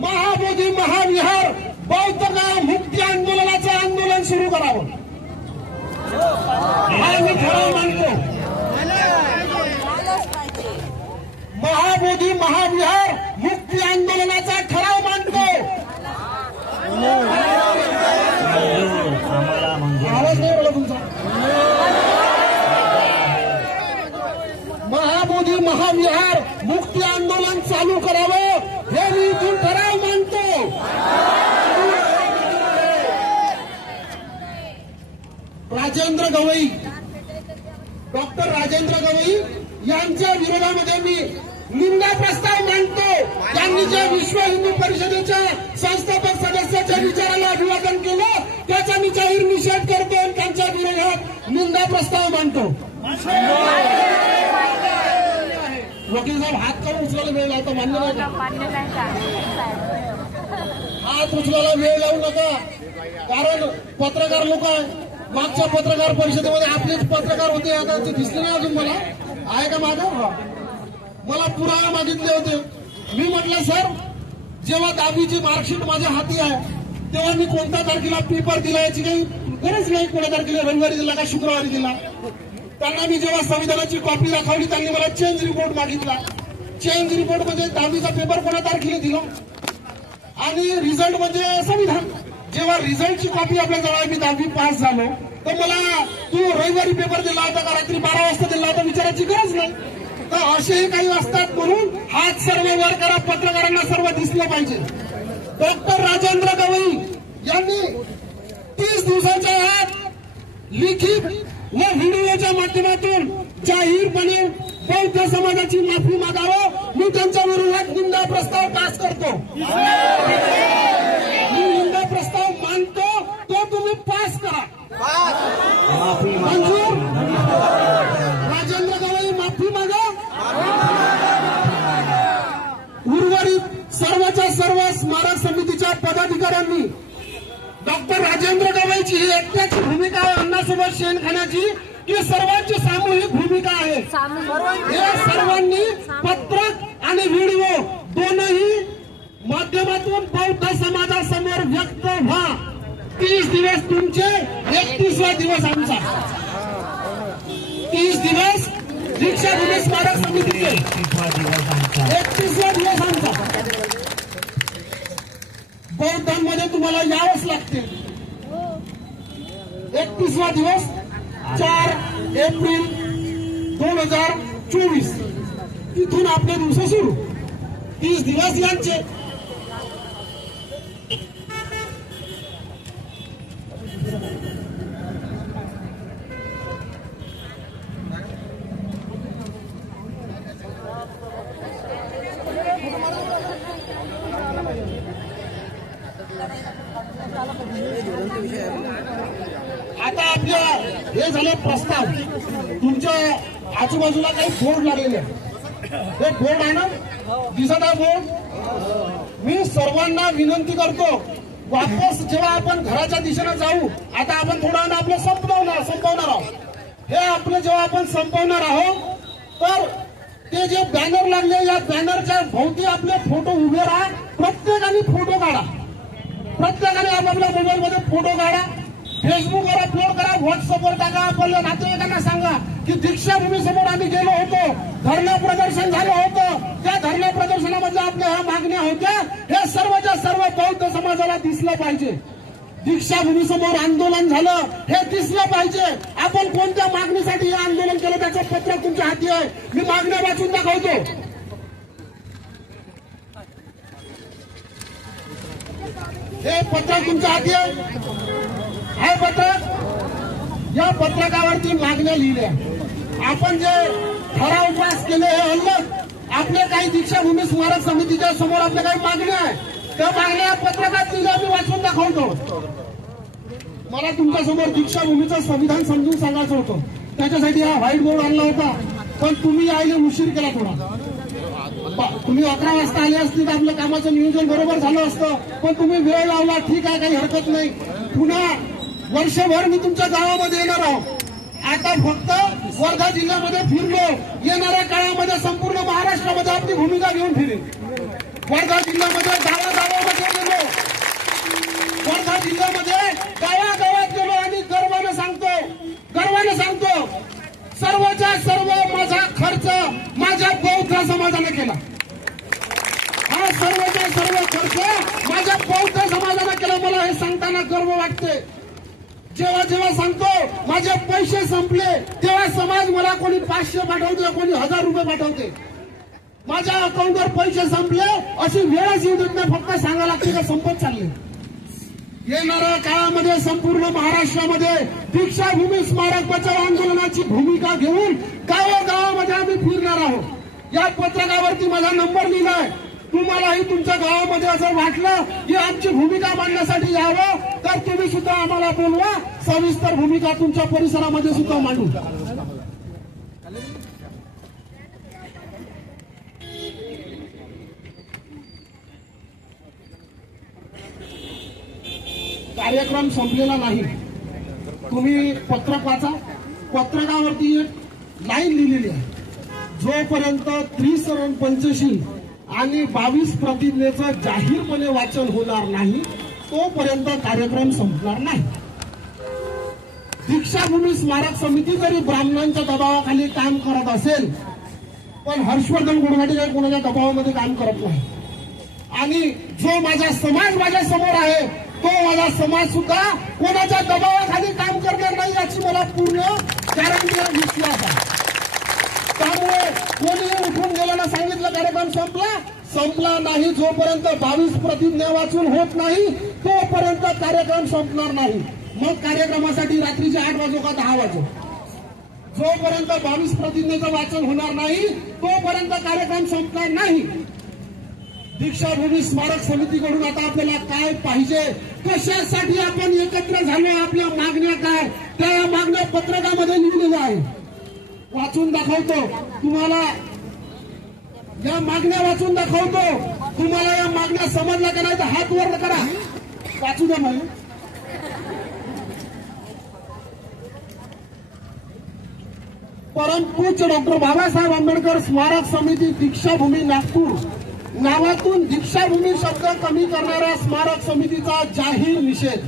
महाबोधी महाविहार बौद्ध गया मुक्ती आंदोलनाचं आंदोलन सुरू करावं. हा मी ठराव मांडतो. महाबोधी महाविहार मुक्ती आंदोलनाचा ठराव मांडतो. आवाज नाही बोला तुमचा. महाबोधी महाविहार मुक्ती आंदोलन चालू करावं हे मी इथून ठराव मानतो. राजेंद्र गवई, डॉक्टर राजेंद्र गवई यांच्या विरोधामध्ये मी निंदा प्रस्ताव मांडतो. त्यांनी ज्या विश्व हिंदू परिषदेच्या संस्थापक सदस्याच्या विचाराला अभिवादन केलं त्याचा मी जाहीर निषेध करतो आणि त्यांच्या विरोधात निंदा प्रस्ताव मांडतो. वकील साहेब हात का उचलायला वेळ लावता? मान्य नाही का? हात उचलायला वेळ लावू नका, कारण पत्रकार लोक आहे. मागच्या पत्रकार परिषदेमध्ये आपलेच पत्रकार होते, आता ते दिसले नाही अजून मला. आहे का माझं? मला पुरावे मागितले होते. मी म्हटलं सर, जेव्हा 10वीची मार्कशीट माझ्या हाती आहे तेव्हा मी कोणत्या तारखेला पेपर दिला याची काही गरज नाही. कोणत्या तारखेला, रविवारी दिला का शुक्रवारी दिला? त्यांना मी जेव्हा संविधानाची कॉपी दाखवली त्यांनी मला चेंज रिपोर्ट मागितला. चेंज रिपोर्ट म्हणजे 10वीचा पेपर कोणत्या तारखेला दिला आणि रिझल्ट म्हणजे संविधान. जेव्हा रिझल्टची कॉपी आपल्या जवळ, मी 10वी पास झालो, तर मला तू रविवारी पेपर दिला होता का रात्री 12 वाजता दिला होता विचारायची गरज नाही. तर असेही काही असतात, म्हणून हात सर्व वर करा. पत्रकारांना सर्व दिसलं पाहिजे. डॉक्टर राजेंद्र गवई यांनी 30 दिवसाच्या आत लिखित व व्हिडिओच्या माध्यमातून जाहीरपणे बौद्ध समाजाची माफी मागावं. मी त्यांच्या विरोधात निंदा प्रस्ताव पास करतो. मी निंदा प्रस्ताव मानतो, तो तुम्ही पास करा. मंजूर? राजेंद्र गवई माफी मागा. उर्वरित सर्वच्या सर्व स्मारक समितीच्या पदाधिकाऱ्यांनी डॉक्टर राजेंद्र गवईची ही एकट्याची भूमिका आहे अन्नासोबत शेण खाण्याची, की सर्वांची सामूहिक भूमिका आहे. हे सर्वांनी पत्रक आणि व्हिडिओ दोनही माध्यमातून बौद्ध समाजासमोर व्यक्त व्हा. 30 दिवस तुमचे, 31वा दिवस आमचा. 30 दिवस दीक्षाभूमी स्मारक समितीचे, 31वा दिवस आमचा. बौद्धांमध्ये तुम्हाला यावंच लागते. 31वा दिवस 4 एप्रिल 2024 तिथून आपले दिवस सुरू. 30 दिवस यांचे. आता आपल्या हे झाले प्रस्ताव. तुमच्या आजूबाजूला काही बोर्ड लागलेले हे बोर्ड आहे ना, दिसत आहे बोर्ड? मी सर्वांना विनंती करतो, वापस जेव्हा आपण घराच्या दिशेने जाऊ, आता आपण थोडा वेळ आपलं संपवणार आहोत. हे आपलं जेव्हा आपण संपवणार आहोत तर ते जे बॅनर लागले, या बॅनरच्या भोवती आपले फोटो उभे राहा. प्रत्येकाने फोटो काढा. प्रत्येकाने आपापल्या मोबाईलमध्ये फोटो काढा. फेसबुकवर अपलोड करा, व्हॉट्सअपवर टाका. आपल्या नातेवाईकांना सांगा की दीक्षाभूमी समोर आम्ही गेलो होतो, धरणं प्रदर्शन झालं होतं. त्या धरणं प्रदर्शनामधल्या आपल्या ह्या मागण्या होत्या, हे सर्वच्या सर्व बौद्ध समाजाला दिसलं पाहिजे. दीक्षाभूमी समोर आंदोलन झालं हे दिसलं पाहिजे. आपण कोणत्या मागणीसाठी हे आंदोलन केलं त्याचं पत्रक तुमच्या हाती आहे. मी मागण्या वाचून दाखवतो. हे पत्रक तुमच्या हाती आहे. हे पत्रक, या पत्रकावरती मागण्या लिहिल्या. आपण जे ठराव पास केले हे अलग. आपले काही दीक्षाभूमी स्मारक समितीच्या समोर आपल्या काही मागण्या आहे, त्या मागण्या पत्रकात लिहिल्या. मी वाचून दाखवतो. मला तुमच्या समोर दीक्षाभूमीचं संविधान समजून सांगायचं होतं, त्याच्यासाठी हा व्हाईट बोर्ड आणला होता, पण तुम्ही यायला उशीर केला थोडा. तुम्ही 11 वाजता आले असतील तर आपलं कामाचं नियोजन बरोबर झालं असतं, पण तुम्ही वेळ लावला. ठीक आहे, काही हरकत नाही. पुन्हा वर्षभर मी तुमच्या गावामध्ये येणार आहोत. आता फक्त वर्धा जिल्ह्यामध्ये फिरलो, येणाऱ्या काळामध्ये संपूर्ण महाराष्ट्रामध्ये आपली भूमिका घेऊन फिरेल. वर्धा जिल्ह्यामध्ये गावागावामध्ये गेलो, वर्धा जिल्ह्यामध्ये गावागावात गेलो आणि गर्वाने सांगतो सर्वच्या सर्व माझा खर्च माझ्या बौद्ध समाजाने केला. हा सर्वच्या सर्व खर्च माझ्या बौद्ध समाजाने केला. मला हे सांगताना गर्व वाटते. जेव्हा जेव्हा सांगतो माझे पैसे संपले, तेव्हा समाज मला कोणी 500 पाठवते, कोणी 1000 रुपये पाठवते. माझ्या अकाउंटवर पैसे संपले अशी वेळच येऊ देत नाही, फक्त सांगा लागते का संपत चालले. येणाऱ्या काळामध्ये संपूर्ण महाराष्ट्रामध्ये दीक्षाभूमी स्मारक बचाव आंदोलनाची भूमिका घेऊन गावागावामध्ये आम्ही फिरणार आहोत. या पत्रकावरती माझा नंबर लिहिलाय. तुम्हालाही तुमच्या गावामध्ये असं वाटलं की आमची भूमिका मांडण्यासाठी यावं तर तुम्ही सुद्धा आम्हाला बोलवा. सविस्तर भूमिका तुमच्या परिसरामध्ये सुद्धा मांडू. कार्यक्रम संपलेला नाही. तुम्ही पत्रक वाचा. पत्रकावरती एक लाईन लिहिलेली आहे, जोपर्यंत त्रिसरण पंचशील आणि 22 प्रतिज्ञेचं जाहीरपणे वाचन होणार नाही तोपर्यंत कार्यक्रम संपणार नाही. दीक्षाभूमी स्मारक समिती जरी ब्राह्मणांच्या दबावाखाली काम करत असेल पण हर्षवर्धन गुडघाटे काही कोणाच्या दबावामध्ये काम करत नाही. आणि जो माझा समाज माझ्या समोर आहे तो माझा समाज सुद्धा कोणाच्या दबावाखाली काम करणार नाही याची मला पूर्ण गॅरंटी विश्वास आहे. त्यामुळे कोणीही उठून गेल्यानं सांगितलं कार्यक्रम संपला नाही. जोपर्यंत 22 प्रतिज्ञा वाचून होत नाही तोपर्यंत कार्यक्रम संपणार नाही. मग कार्यक्रमासाठी रात्रीचे 8 वाजो का 10 वाजो, जोपर्यंत 22 प्रतिज्ञेचं वाचन होणार नाही तोपर्यंत कार्यक्रम संपणार नाही. दीक्षाभूमी स्मारक समितीकडून आता आपल्याला काय पाहिजे, कशासाठी आपण एकत्र झालो, आपल्या मागण्या काय, त्या मागण्या पत्रकामध्ये लिहिलेल्या आहे. वाचून दाखवतो तुम्हाला. या मागण्या वाचून दाखवतो तुम्हाला. या मागण्या समजल्या का नाही तर हात वर करा. वाचू द्या मला. परमपूज्य डॉक्टर बाबासाहेब आंबेडकर स्मारक समिती दीक्षाभूमी नागपूर नावातून दीक्षाभूमी शब्द कमी करणाऱ्या स्मारक समितीचा जाहीर निषेध.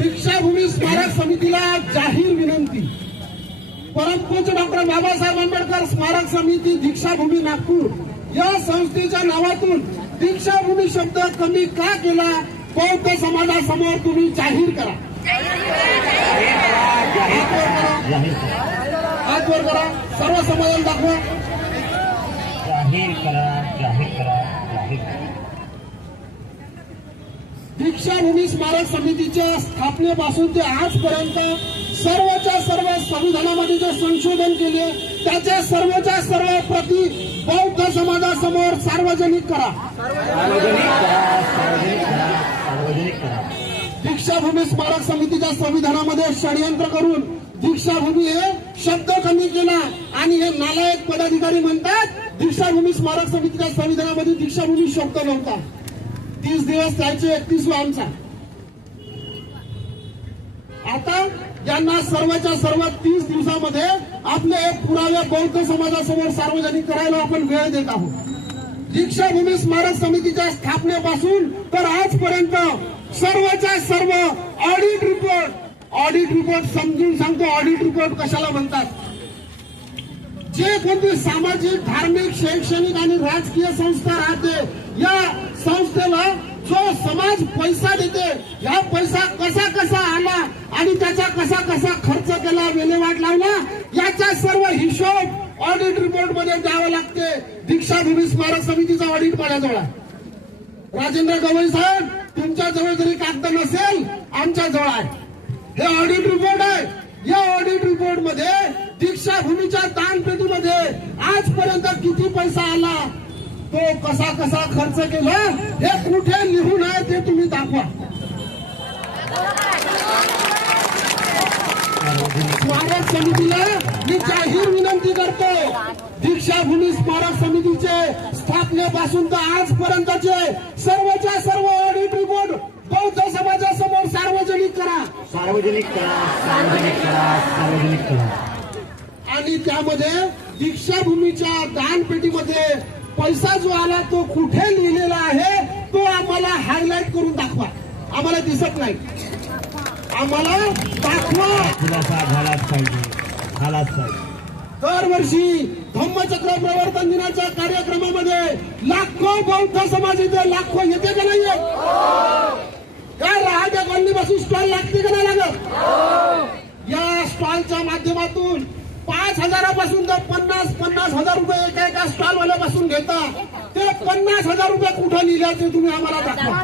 दीक्षाभूमी स्मारक समितीला जाहीर विनंती. परमपूज्य डॉक्टर बाबासाहेब आंबेडकर स्मारक समिती दीक्षाभूमी नागपूर या संस्थेच्या नावातून दीक्षाभूमी शब्द कमी का केला बौद्ध समाजासमोर तुम्ही जाहीर करा. हात वर करा. सर्व समाजाला दाखवा. जाहीर करा. दीक्षाभूमी स्मारक समितीच्या स्थापनेपासून ते आजपर्यंत सर्वच्या सर्व संविधानामध्ये जे संशोधन केले त्याच्या सर्वच्या सर्व प्रती बौद्ध समाजासमोर सार्वजनिक करा. दीक्षाभूमी स्मारक समितीच्या संविधानामध्ये षडयंत्र करून दीक्षाभूमी हे शब्द कमी केला आणि हे नालायक पदाधिकारी म्हणतात दीक्षाभूमी स्मारक समितीच्या संविधानामध्ये दीक्षाभूमी शब्द नव्हता. 30 दिवस जायचे, 31वा आमचा. आता यांना सर्वच्या सर्व 30 दिवसामध्ये आपले एक पुरावे बौद्ध समाजासमोर सार्वजनिक करायला आपण वेळ देत आहोत. दीक्षाभूमी स्मारक समितीच्या स्थापनेपासून तर आजपर्यंत सर्वच्या सर्व ऑडिट रिपोर्ट समजून सांगतो. ऑडिट रिपोर्ट कशाला म्हणतात? जे कोणती सामाजिक, धार्मिक, शैक्षणिक आणि राजकीय संस्था राहते या संस्थेला जो समाज पैसा देते या पैसा कसा आला आणि त्याचा कसा खर्च केला, विल्हेवाट लावला याचा सर्व हिशोब ऑडिट रिपोर्ट मध्ये द्यावा लागते. दीक्षाभूमी स्मारक समितीचा ऑडिट माझ्याजवळ आहे. राजेंद्र गवई साहेब तुमच्या जवळ जरी कागद नसेल आमच्या जवळ आहे. हे ऑडिट रिपोर्ट आहे. या ऑडिट रिपोर्ट मध्ये दीक्षाभूमीच्या दानपेटीमध्ये आजपर्यंत किती पैसा आला, तो कसा खर्च केला हे कुठे लिहून आहे ते तुम्ही दाखवा. स्मारक समितीला मी जाहीर विनंती करतो. दीक्षाभूमी स्मारक समितीचे स्थापनेपासून तर आजपर्यंतचे सर्वच्या सर्व ऑडिट रिपोर्ट बौद्ध समाजासमोर सार्वजनिक करा. आणि त्यामध्ये दीक्षाभूमीच्या दानपेटीमध्ये पैसा जो आला तो कुठे लिहिलेला आहे तो आम्हाला हायलाइट करून दाखवा. आम्हाला दिसत नाही, आम्हाला दाखवा. दरवर्षी धम्मचक्र प्रवर्तन दिनाच्या कार्यक्रमामध्ये लाखो बौद्ध समाज येते. लाखो येते का नाही येत? काय राहत्या कॉलनीपासून स्टॉल लागते का नाही लागत? या स्टॉलच्या माध्यमातून 5,000पासून तर 50,000 रुपये एका स्टॉलवाल्यापासून घेता, ते 50,000 रुपये कुठं लिहिल्याचे तुम्ही आम्हाला दाखवा.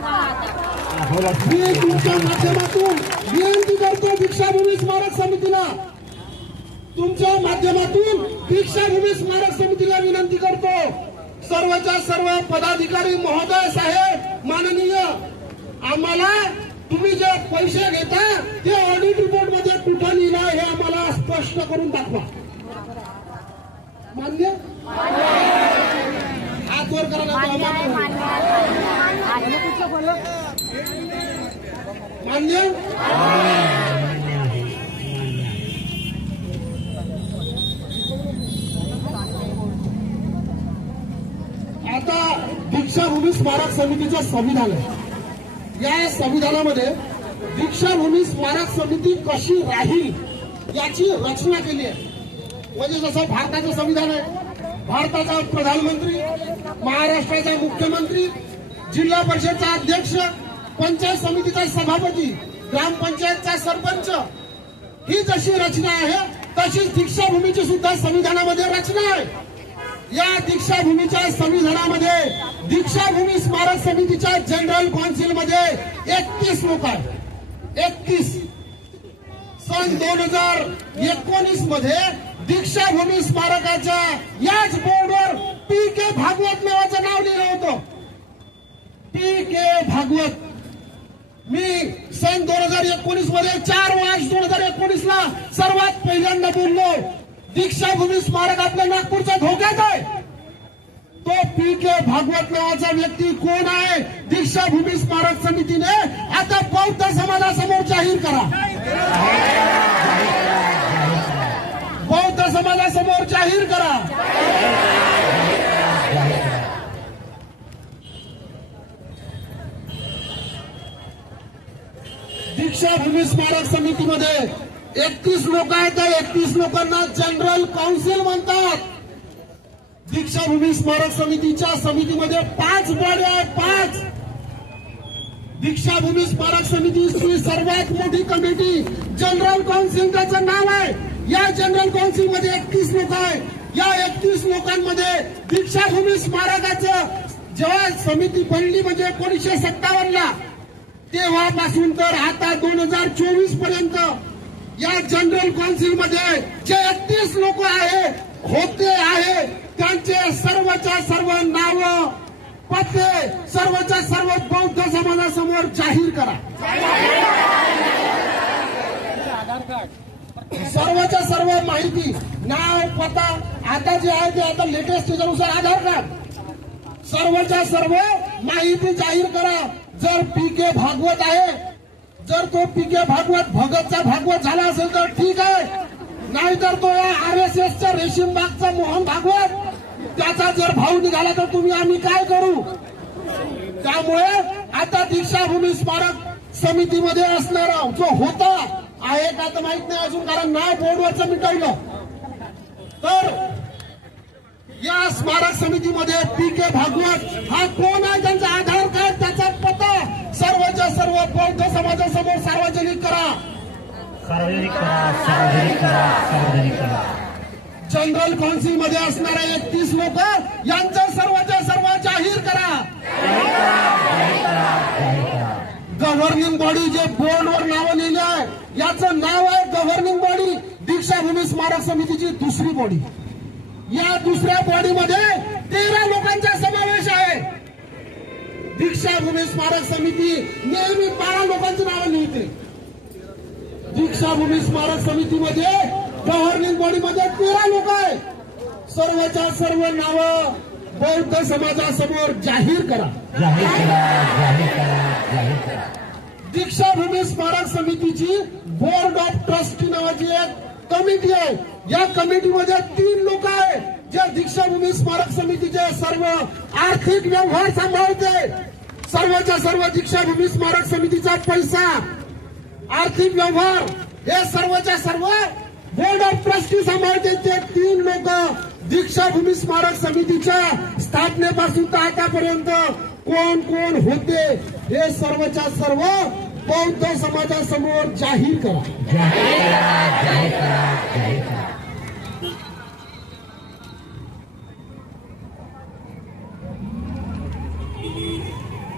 मी तुमच्या माध्यमातून विनंती करतो दीक्षाभूमी स्मारक समितीला, तुमच्या माध्यमातून दीक्षाभूमी स्मारक समितीला विनंती करतो, सर्वच्या सर्व पदाधिकारी महोदय साहेब माननीय, आम्हाला तुम्ही जे पैसे घेता ते ऑडिट रिपोर्ट मध्ये कुठं लिहिलं हे आम्हाला स्पष्ट करून दाखवा. मान्य? हात वर करा. मान्य? आता दीक्षाभूमी स्मारक समितीचं संविधान आहे. या संविधानामध्ये दीक्षाभूमी स्मारक समिती कशी राहील याची रचना केली आहे. म्हणजे जसं भारताचं संविधान आहे, भारताचा प्रधानमंत्री, महाराष्ट्राचा मुख्यमंत्री, जिल्हा परिषदचा अध्यक्ष, पंचायत समितीचा सभापती, ग्रामपंचायतचा सरपंच, ही जशी रचना आहे तशीच दीक्षाभूमीची सुद्धा संविधानामध्ये रचना आहे. या दीक्षाभूमीच्या संविधानामध्ये दीक्षाभूमी स्मारक समितीच्या जनरल काउन्सिलमध्ये 31 लोक आहेत. 31. सन 2019 मध्ये दीक्षाभूमी स्मारकाच्या याच बोर्डवर पी.के. भागवत नावाचं नाव लिहिलं होतं. पी.के. भागवत. मी सन 2019 मध्ये 4 मार्च 2019ला सर्वात पहिल्यांदा बोललो, दीक्षाभूमी स्मारक आपल्या नागपूरच्या धोक्यात आहे. तो पी.के. भागवत नावाचा व्यक्ती कोण आहे दीक्षाभूमी स्मारक समितीने आता बौद्ध समाजासमोर जाहीर करा. बौद्ध समाजासमोर जाहीर करा. दीक्षाभूमी स्मारक समितीमध्ये 31 लोक आहेत. त्या 31 लोकांना जनरल काउन्सिल म्हणतात. दीक्षाभूमी स्मारक समितीच्या समितीमध्ये 5 बॉडी आहे. 5. दीक्षाभूमी स्मारक समितीची सर्वात मोठी कमिटी जनरल काउन्सिल त्याचं नाव आहे. या जनरल काउन्सिल मध्ये 31 लोक आहेत. या 31 लोकांमध्ये दीक्षाभूमी स्मारकाचं जेव्हा समिती बनली म्हणजे 1957ला, तेव्हापासून तर आता 2024 पर्यंत या जनरल काउन्सिलमध्ये जे 31 लोक होते आहे त्यांचे सर्वच्या सर्व नाव पत्ते सर्वच्या सर्व बौद्ध समाजासमोर जाहीर करा. सर्वच्या सर्व माहिती, नाव, पत्ता आता जे आहे ते आता लेटेस्ट त्याच्यानुसार आधार कार्ड, सर्वच्या सर्व माहिती जाहीर करा. जर पी.के. भागवत आहे, जर तो पी.के. भागवत भगतचा भागवत झाला असेल तर ठीक आहे, नाहीतर तो या RSSच्या रेशीमबागचा मोहन भागवत त्याचा जर भाऊ निघाला तर तुम्ही आम्ही काय करू. त्यामुळे आता दीक्षाभूमी स्मारक समितीमध्ये असणारा जो होता आहे का तर माहित नाही अजून, कारण नाव बोर्डवरचं मिटवलं. तर या स्मारक समितीमध्ये पी.के. भागवत हा कोण आहे, त्यांचा आधार कार्ड, त्याचा पत्ता सर्वच्या सर्व बौद्ध समाजासमोर सार्वजनिक करा. सार्वजनिक करा. सार्वजनिक करा. सार्वजनिक करा. जनरल काउन्सिल मध्ये असणारे 31 लोक यांचं सर्वच्या सर्व जाहीर करा. गव्हर्निंग बॉडी जे बोर्डवर नावं लिहिली आहे याचं नाव आहे गव्हर्निंग बॉडी दीक्षाभूमी स्मारक समितीची दुसरी बॉडी. या दुसऱ्या बॉडीमध्ये 13 लोकांचा समावेश आहे. दीक्षाभूमी स्मारक समिती नेहमी 12 लोकांची नावं लिहिते. दीक्षाभूमी स्मारक समितीमध्ये गव्हर्निंग बॉडीमध्ये 13 लोक आहेत. सर्वच्या सर्व नावं बौद्ध समाजासमोर जाहीर करा. जाहीर करा. जाहीर करा. जाहीर करा. दीक्षाभूमी स्मारक समितीची बोर्ड ऑफ ट्रस्टी नावाची एक कमिटी आहे. या कमिटीमध्ये 3 लोक आहेत जे दीक्षाभूमी स्मारक समितीचे सर्व आर्थिक व्यवहार सांभाळते. सर्वच्या सर्व दीक्षाभूमी स्मारक समितीचा पैसा, आर्थिक व्यवहार हे सर्वच्या सर्व बोर्ड ऑफ ट्रस्टी सांभाळते. ते 3 लोक दीक्षाभूमी स्मारक समितीच्या स्थापनेपासून तर आतापर्यंत कोण कोण होते हे सर्वच्या सर्व बौद्ध समाजासमोर जाहीर करा. जाहीर करा. जाहीर करा. जाहीर करा.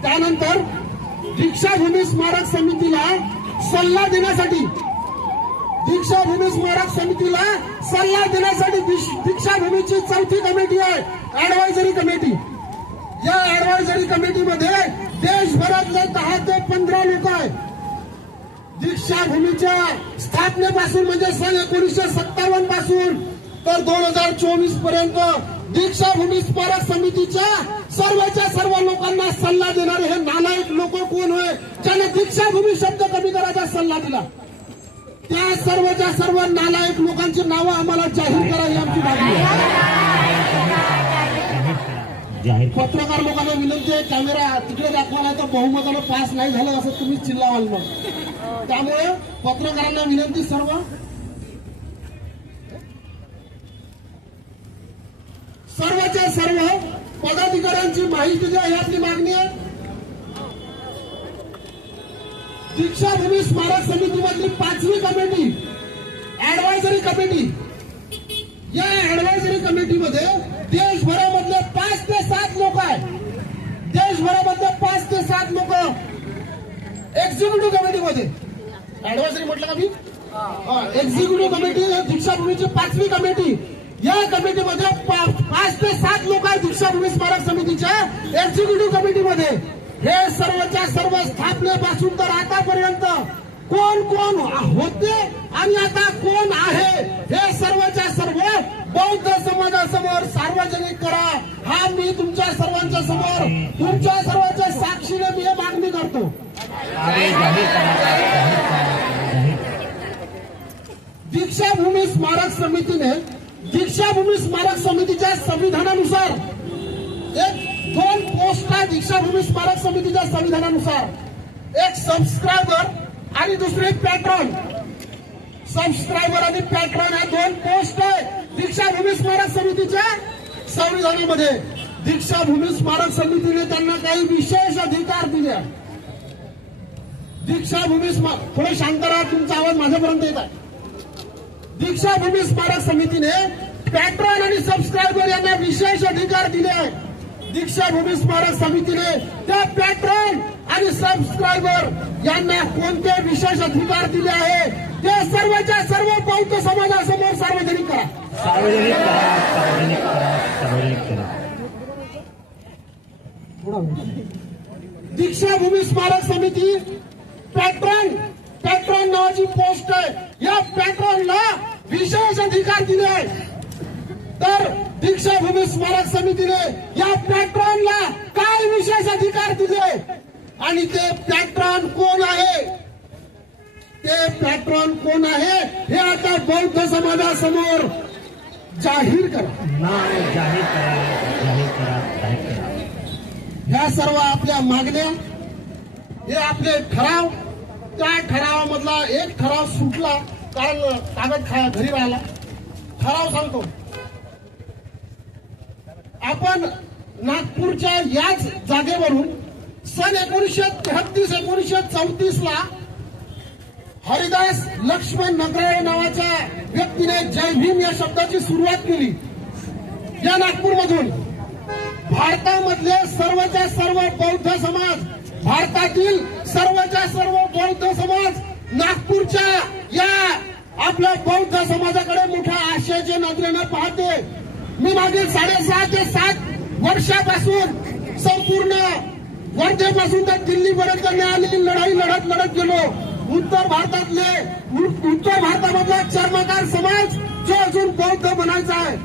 त्यानंतर दीक्षाभूमी स्मारक समितीला सल्ला देण्यासाठी दीक्षाभूमीची चौथी कमिटी आहे, ऍडवायझरी कमिटी. या ऍडवायझरी कमिटीमध्ये देशभरातले 10 ते 15 लोक आहेत. दीक्षाभूमीच्या स्थापनेपासून म्हणजे सन 1957 पासून तर 2024 पर्यंत दीक्षाभूमी स्मारक समितीच्या सर्वच्या सर्व लोकांना सल्ला देणारे हे नालायक लोक कोण होय ज्याने दीक्षाभूमी शब्द कमी करायचा सल्ला दिला. त्या सर्वच्या सर्व नालायक लोकांची नावं आम्हाला जाहीर करा ही आमची मागणी आहे. पत्रकार लोकांना विनंती आहे, कॅमेरा तिकडे दाखवा नाही तर बहुमतानं पास नाही झालं असं तुम्ही चिल्लावाल मग. त्यामुळे पत्रकारांना विनंती, सर्वच्या सर्व पदाधिकाऱ्यांची माहिती द्या ही आपली मागणी आहे. दीक्षाभूमी स्मारक समितीमधली 5वी कमिटी ऍडवायझरी कमिटी. या ऍडवायझरी कमिटीमध्ये देशभरामधले 5 ते 7 लोक आहेत. देशभरामधले 5 ते 7 लोक एक्झिक्युटिव्ह कमिटीमध्ये. ऍडवायझरी म्हटलं का मी? एक्झिक्युटिव्ह कमिटी दीक्षाभूमीची 5वी कमिटी. या कमिटीमध्ये 5 ते 7 लोक आहेत दीक्षाभूमी स्मारक समितीच्या एक्झिक्युटिव्ह कमिटीमध्ये. हे सर्वच्या सर्व स्थापनेपासून तर आतापर्यंत कोण कोण होते आणि आता कोण आहे हे सर्वच्या सर्व बौद्ध समाजासमोर सार्वजनिक करा. हा मी तुमच्या सर्वांच्या समोर तुमच्या सर्वांच्या साक्षीने मी हे मागणी करतो. दीक्षाभूमी स्मारक समितीने दीक्षाभूमी स्मारक समितीच्या संविधानानुसार 2 पोस्ट आहे. दीक्षाभूमी स्मारक समितीच्या संविधानानुसार एक सबस्क्रायबर आणि दुसरे पॅट्रॉन. सबस्क्रायबर आणि पॅट्रॉन या 2 पोस्ट आहे दीक्षाभूमी स्मारक समितीच्या संविधानामध्ये. दीक्षाभूमी स्मारक समितीने त्यांना काही विशेष अधिकार दिले. दीक्षाभूमी थोडे शांत राहा, तुमचा आवाज माझ्यापर्यंत येत आहे. दीक्षाभूमी स्मारक समितीने पॅट्रॉन आणि सबस्क्रायबर यांना विशेष अधिकार दिले आहेत. दीक्षाभूमी स्मारक समितीने त्या पॅट्रॉन आणि सबस्क्रायबर यांना कोणते विशेष अधिकार दिले आहे ते सर्वच्या सर्व बौद्ध समाजासमोर सार्वजनिक करा. दीक्षाभूमी स्मारक समिती पॅट्रॉन नावाची पोस्ट आहे. या पॅट्रॉनला विशेष अधिकार दिले आहेत. तर दीक्षाभूमी स्मारक समितीने या पॅट्रॉनला काय विशेष अधिकार दिले आणि ते पॅट्रॉन कोण आहे हे आता बौद्ध समाजासमोर जाहीर करा. ह्या सर्व आपल्या मागण्या, हे आपले ठराव, त्या ठरावामधला एक ठराव सुटला कारण कागद घरी राहिला. ठराव सांगतो. आपण नागपूरच्या याच जागेवरून सन 1933-1934 ला हरिदास लक्ष्मण नगराळे नावाच्या व्यक्तीने जय भीम या शब्दाची सुरुवात केली. या नागपूरमधून भारतामधले सर्वच्या सर्व बौद्ध समाज, भारतातील सर्वच्या सर्व बौद्ध समाज नागपूरच्या या आपल्या बौद्ध समाजाकडे मोठ्या आशेच्या नजरेनं पाहते. मी मागील 6.5 ते 7 वर्षापासून संपूर्ण वर्धेपासून तर दिल्लीपर्यंत आलेली लढाई लढत गेलो. उत्तर भारतामधला चर्मकार समाज जो अजून बौद्ध बनायचा आहे,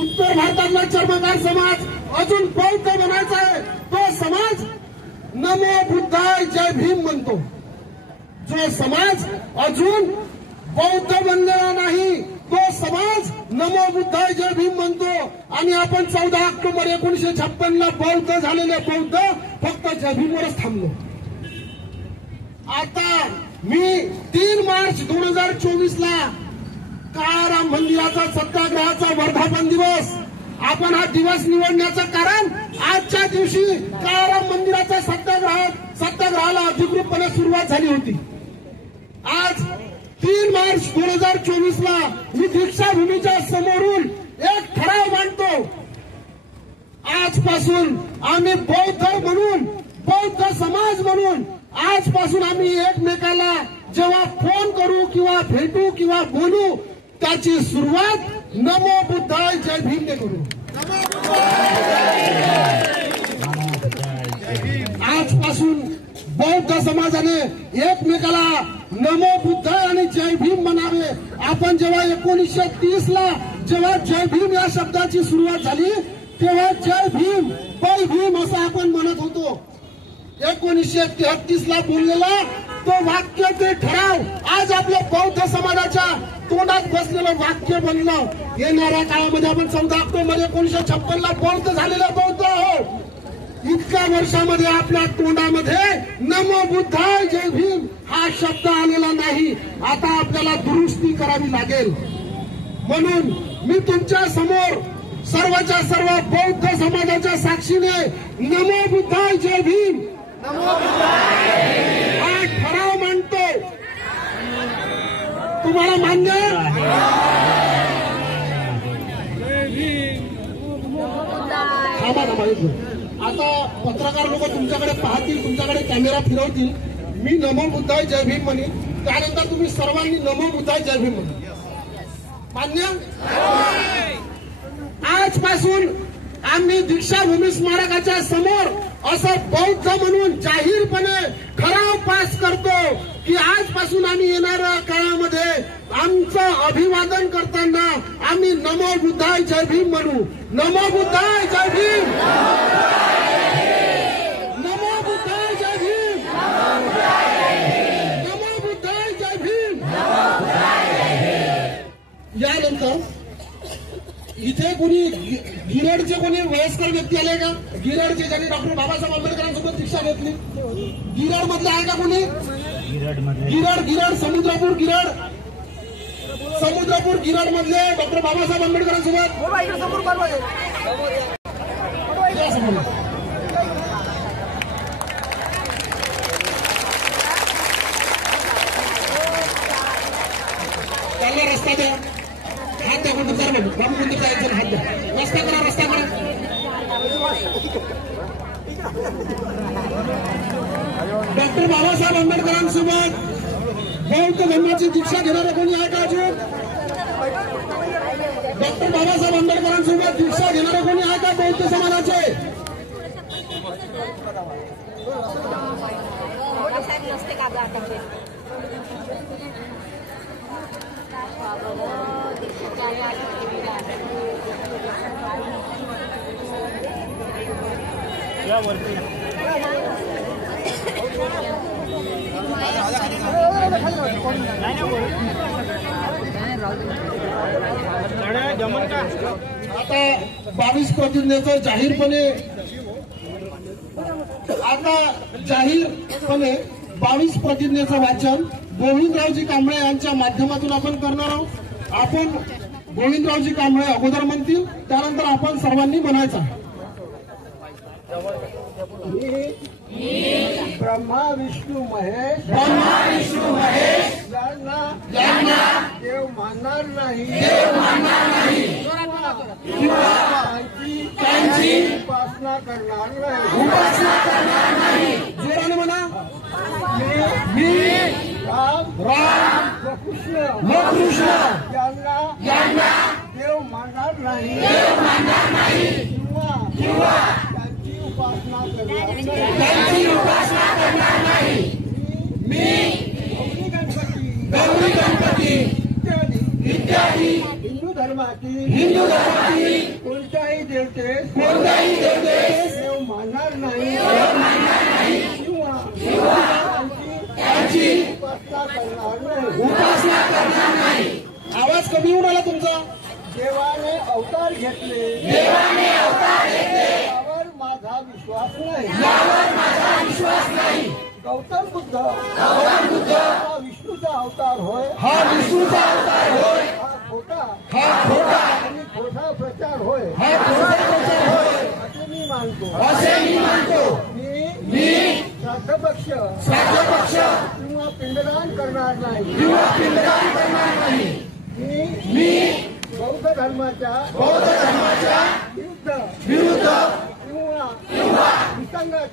उत्तर भारतातला चर्मकार समाज अजून बौद्ध बनायचा आहे, तो समाज नमो बुद्धाय जय भीम म्हणतो. जो समाज अजून बौद्ध बनलेला नाही तो समाज नमो बुद्धाय जय भीम म्हणतो. आणि आपण 14 ऑक्टोबर 1956 ला बौद्ध झालेले बौद्ध फक्त जय भीमवरच थांबलो. आता मी 3 मार्च 2024 ला काळाराम मंदिराचा सत्याग्रहाचा वर्धापन दिवस, आपण हा दिवस निवडण्याचं कारण आजच्या दिवशी काळाराम मंदिराच्या सत्याग्रहाला अधिकृतपणे सुरुवात झाली होती. आज 3 मार्च 2024 ला मी दीक्षाभूमीच्या समोरून एक ठराव मांडतो. आजपासून आम्ही बौद्ध म्हणून बौद्ध समाज म्हणून आजपासून आम्ही एकमेकाला जेव्हा फोन करू किंवा भेटू किंवा बोलू त्याची सुरुवात नमो बुद्धाय जय भीमने करू. आजपासून बौद्ध समाजाने एकमेकाला नमो बुद्धाय आणि जय भीम म्हणावे. आपण जेव्हा 1930ला जेव्हा जय भीम या शब्दाची सुरुवात झाली तेव्हा जय भीम जय भीम असं आपण म्हणत होतो. 1933ला बोललेला तो वाक्य ते ठराव आज आपल्या बौद्ध समाजाच्या तोंडात बसलेलं वाक्य बनलं. येणाऱ्या काळामध्ये आपण 14 ऑक्टोबर 1956ला बौद्ध झालेला बौद्ध आहोत. इतक्या वर्षामध्ये आपल्या तोंडामध्ये नमो बुद्धाय जय भीम हा शब्द आलेला नाही. आता आपल्याला दुरुस्ती करावी लागेल. म्हणून मी तुमच्या समोर सर्वच्या सर्व बौद्ध समाजाच्या साक्षीने नमो बुद्धाय जय भीम हा ठराव मांडतो. तुम्हाला मान्य? आता पत्रकार लोक तुमच्याकडे पाहतील, तुमच्याकडे कॅमेरा फिरवतील. मी नमो बुद्धाय जय भीम म्हणेन, त्यानंतर तुम्ही सर्वांनी नमो बुद्धाय जय भीम म्हणेन. मान्य? आजपासून आम्ही दीक्षाभूमी स्मारकाच्या समोर असं बौद्ध म्हणून जाहीरपणे ठराव पास करतो की आजपासून आम्ही येणाऱ्या काळामध्ये आमचं अभिवादन करताना आम्ही नमो बुद्धाय जय भीम म्हणू. नमो बुद्धाय जय भीम, नमो बुद्धाय जय भीम, नमो बुद्धाय जय भीम. यानंतर इथे कोणी गिरडचे कोणी वयस्कर व्यक्ती आले का? गिरडचे ज्यांनी डॉक्टर बाबासाहेब आंबेडकरांसोबत दीक्षा घेतली गिरड मधले आहे का कोणी? गिरड समुद्रपूर गिरड मधले डॉक्टर बाबासाहेब आंबेडकरांसोबत त्यांना रस्ता द्या. हात द्या कोणतं कर बाबू कोणतं जायचं हात द्या. रस्ता करा, रस्ता करा. डॉक्टर बाबासाहेब आंबेडकरांसोबत बौद्ध धर्माची दीक्षा घेणारे कोणी आहे का अजून? डॉक्टर बाबासाहेब आंबेडकरांसोबत दीक्षा घेणारे कोणी आहे का बौद्ध समाजाचे? आता 22 प्रतिनिधीचं जाहीरपणे 22 प्रतिनिधीचं वाचन गोविंदरावजी कांबळे यांच्या माध्यमातून आपण करणार आहोत. आपण गोविंदरावजी कांबळे अगोदर म्हणतील, त्यानंतर आपण सर्वांनी म्हणायचा. ब्रह्मा विष्णू महेश यांना देव मानणार नाही किंवा त्यांची उपासना करणार नाही. जोराने म्हणा. मी राम व कृष्ण यांना देव मानणार नाही किंवा त्यांची उपासना करणार नाही. मी गौरी गणपती इत्यादी हिंदू धर्मातील कोणत्याही देवतेस देव मानणार नाही किंवा त्यांची उपासना करणार नाही. आवाज कमी होऊन आला तुमचा. देवाने अवतार घेतले यावर माझा विश्वास नाही. गौतम बुद्ध हा विष्णूचा अवतार होय. हा खोटा आणि खोटा प्रचार होय. असे मी मानतो. मी श्राद्धपक्ष किंवा पिंडदान करणार नाही. मी बौद्ध धर्माच्या विरुद्ध किंवा विसंगत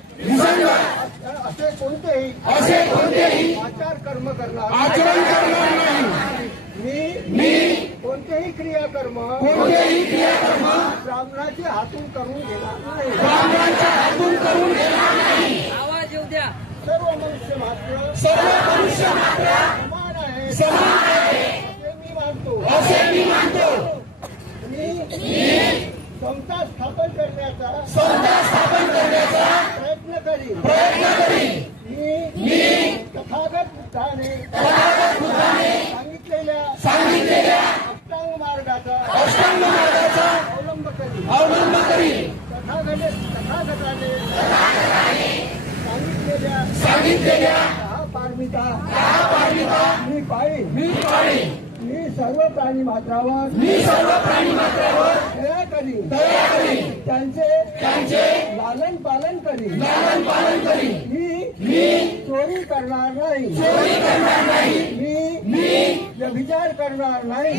कोणतेही आचार कर्म करणार आचरण करणार नाही. मी कोणतेही क्रियाकर्म ब्राह्मणाच्या हातून करून घेणार नाही. ब्राह्मणाच्या हातून करून घेणार नाही. सर्व मनुष्य मात्र समान आहे असे मी मानतो. मी समता स्थापन करण्याचा प्रयत्न करीन. मी तथागत बुद्धाने सांगितलेल्या अष्टांग मार्गाचा अवलंब करीन. तथागताने सांगितलेल्या दहा पारमिता मी पाळीन. मी सर्व प्राणी मात्रावर दया करीन. त्यांचे लालन पालन करीन. मी चोरी करणार नाही. मी व्यभिचार करणार नाही.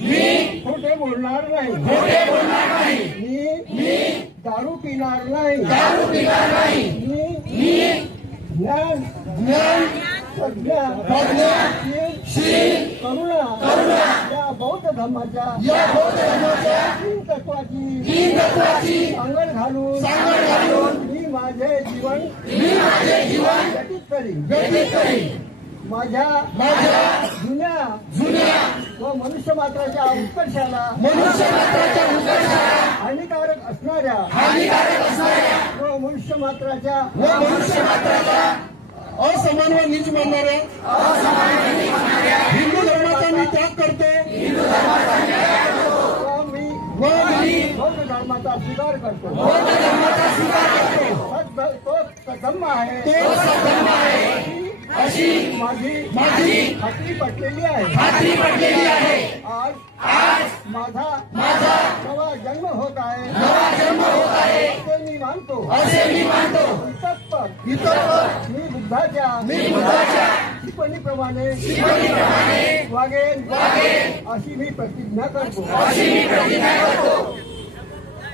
मी खोटे बोलणार नाही. मी दारू पिणार नाही. मी ज्ञान प्रज्ञा शील करुणा या बौद्ध धर्माच्या तीन तत्वाची सांगड घालून मी माझे जीवन व्यतीत करीन. माझ्या जुन्या व मनुष्य मात्राच्या उत्कर्षाला हानिकारक असणाऱ्या व मनुष्य मात्राच्या असमान व नीच मानणाऱ्या हिंदू धर्माचा मी त्याग करतो. व मी बौद्ध धर्माचा स्वीकार करतो. तो धम्म आहे अशी माझी खात्री पटलेली आहे. आज माझा नवा जन्म होत आहे असे मी मानतो. इतपर मी बुद्धाच्या टिप्पणीप्रमाणे वागेन अशी मी प्रतिज्ञा करतो.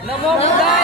नमो बुद्धाय.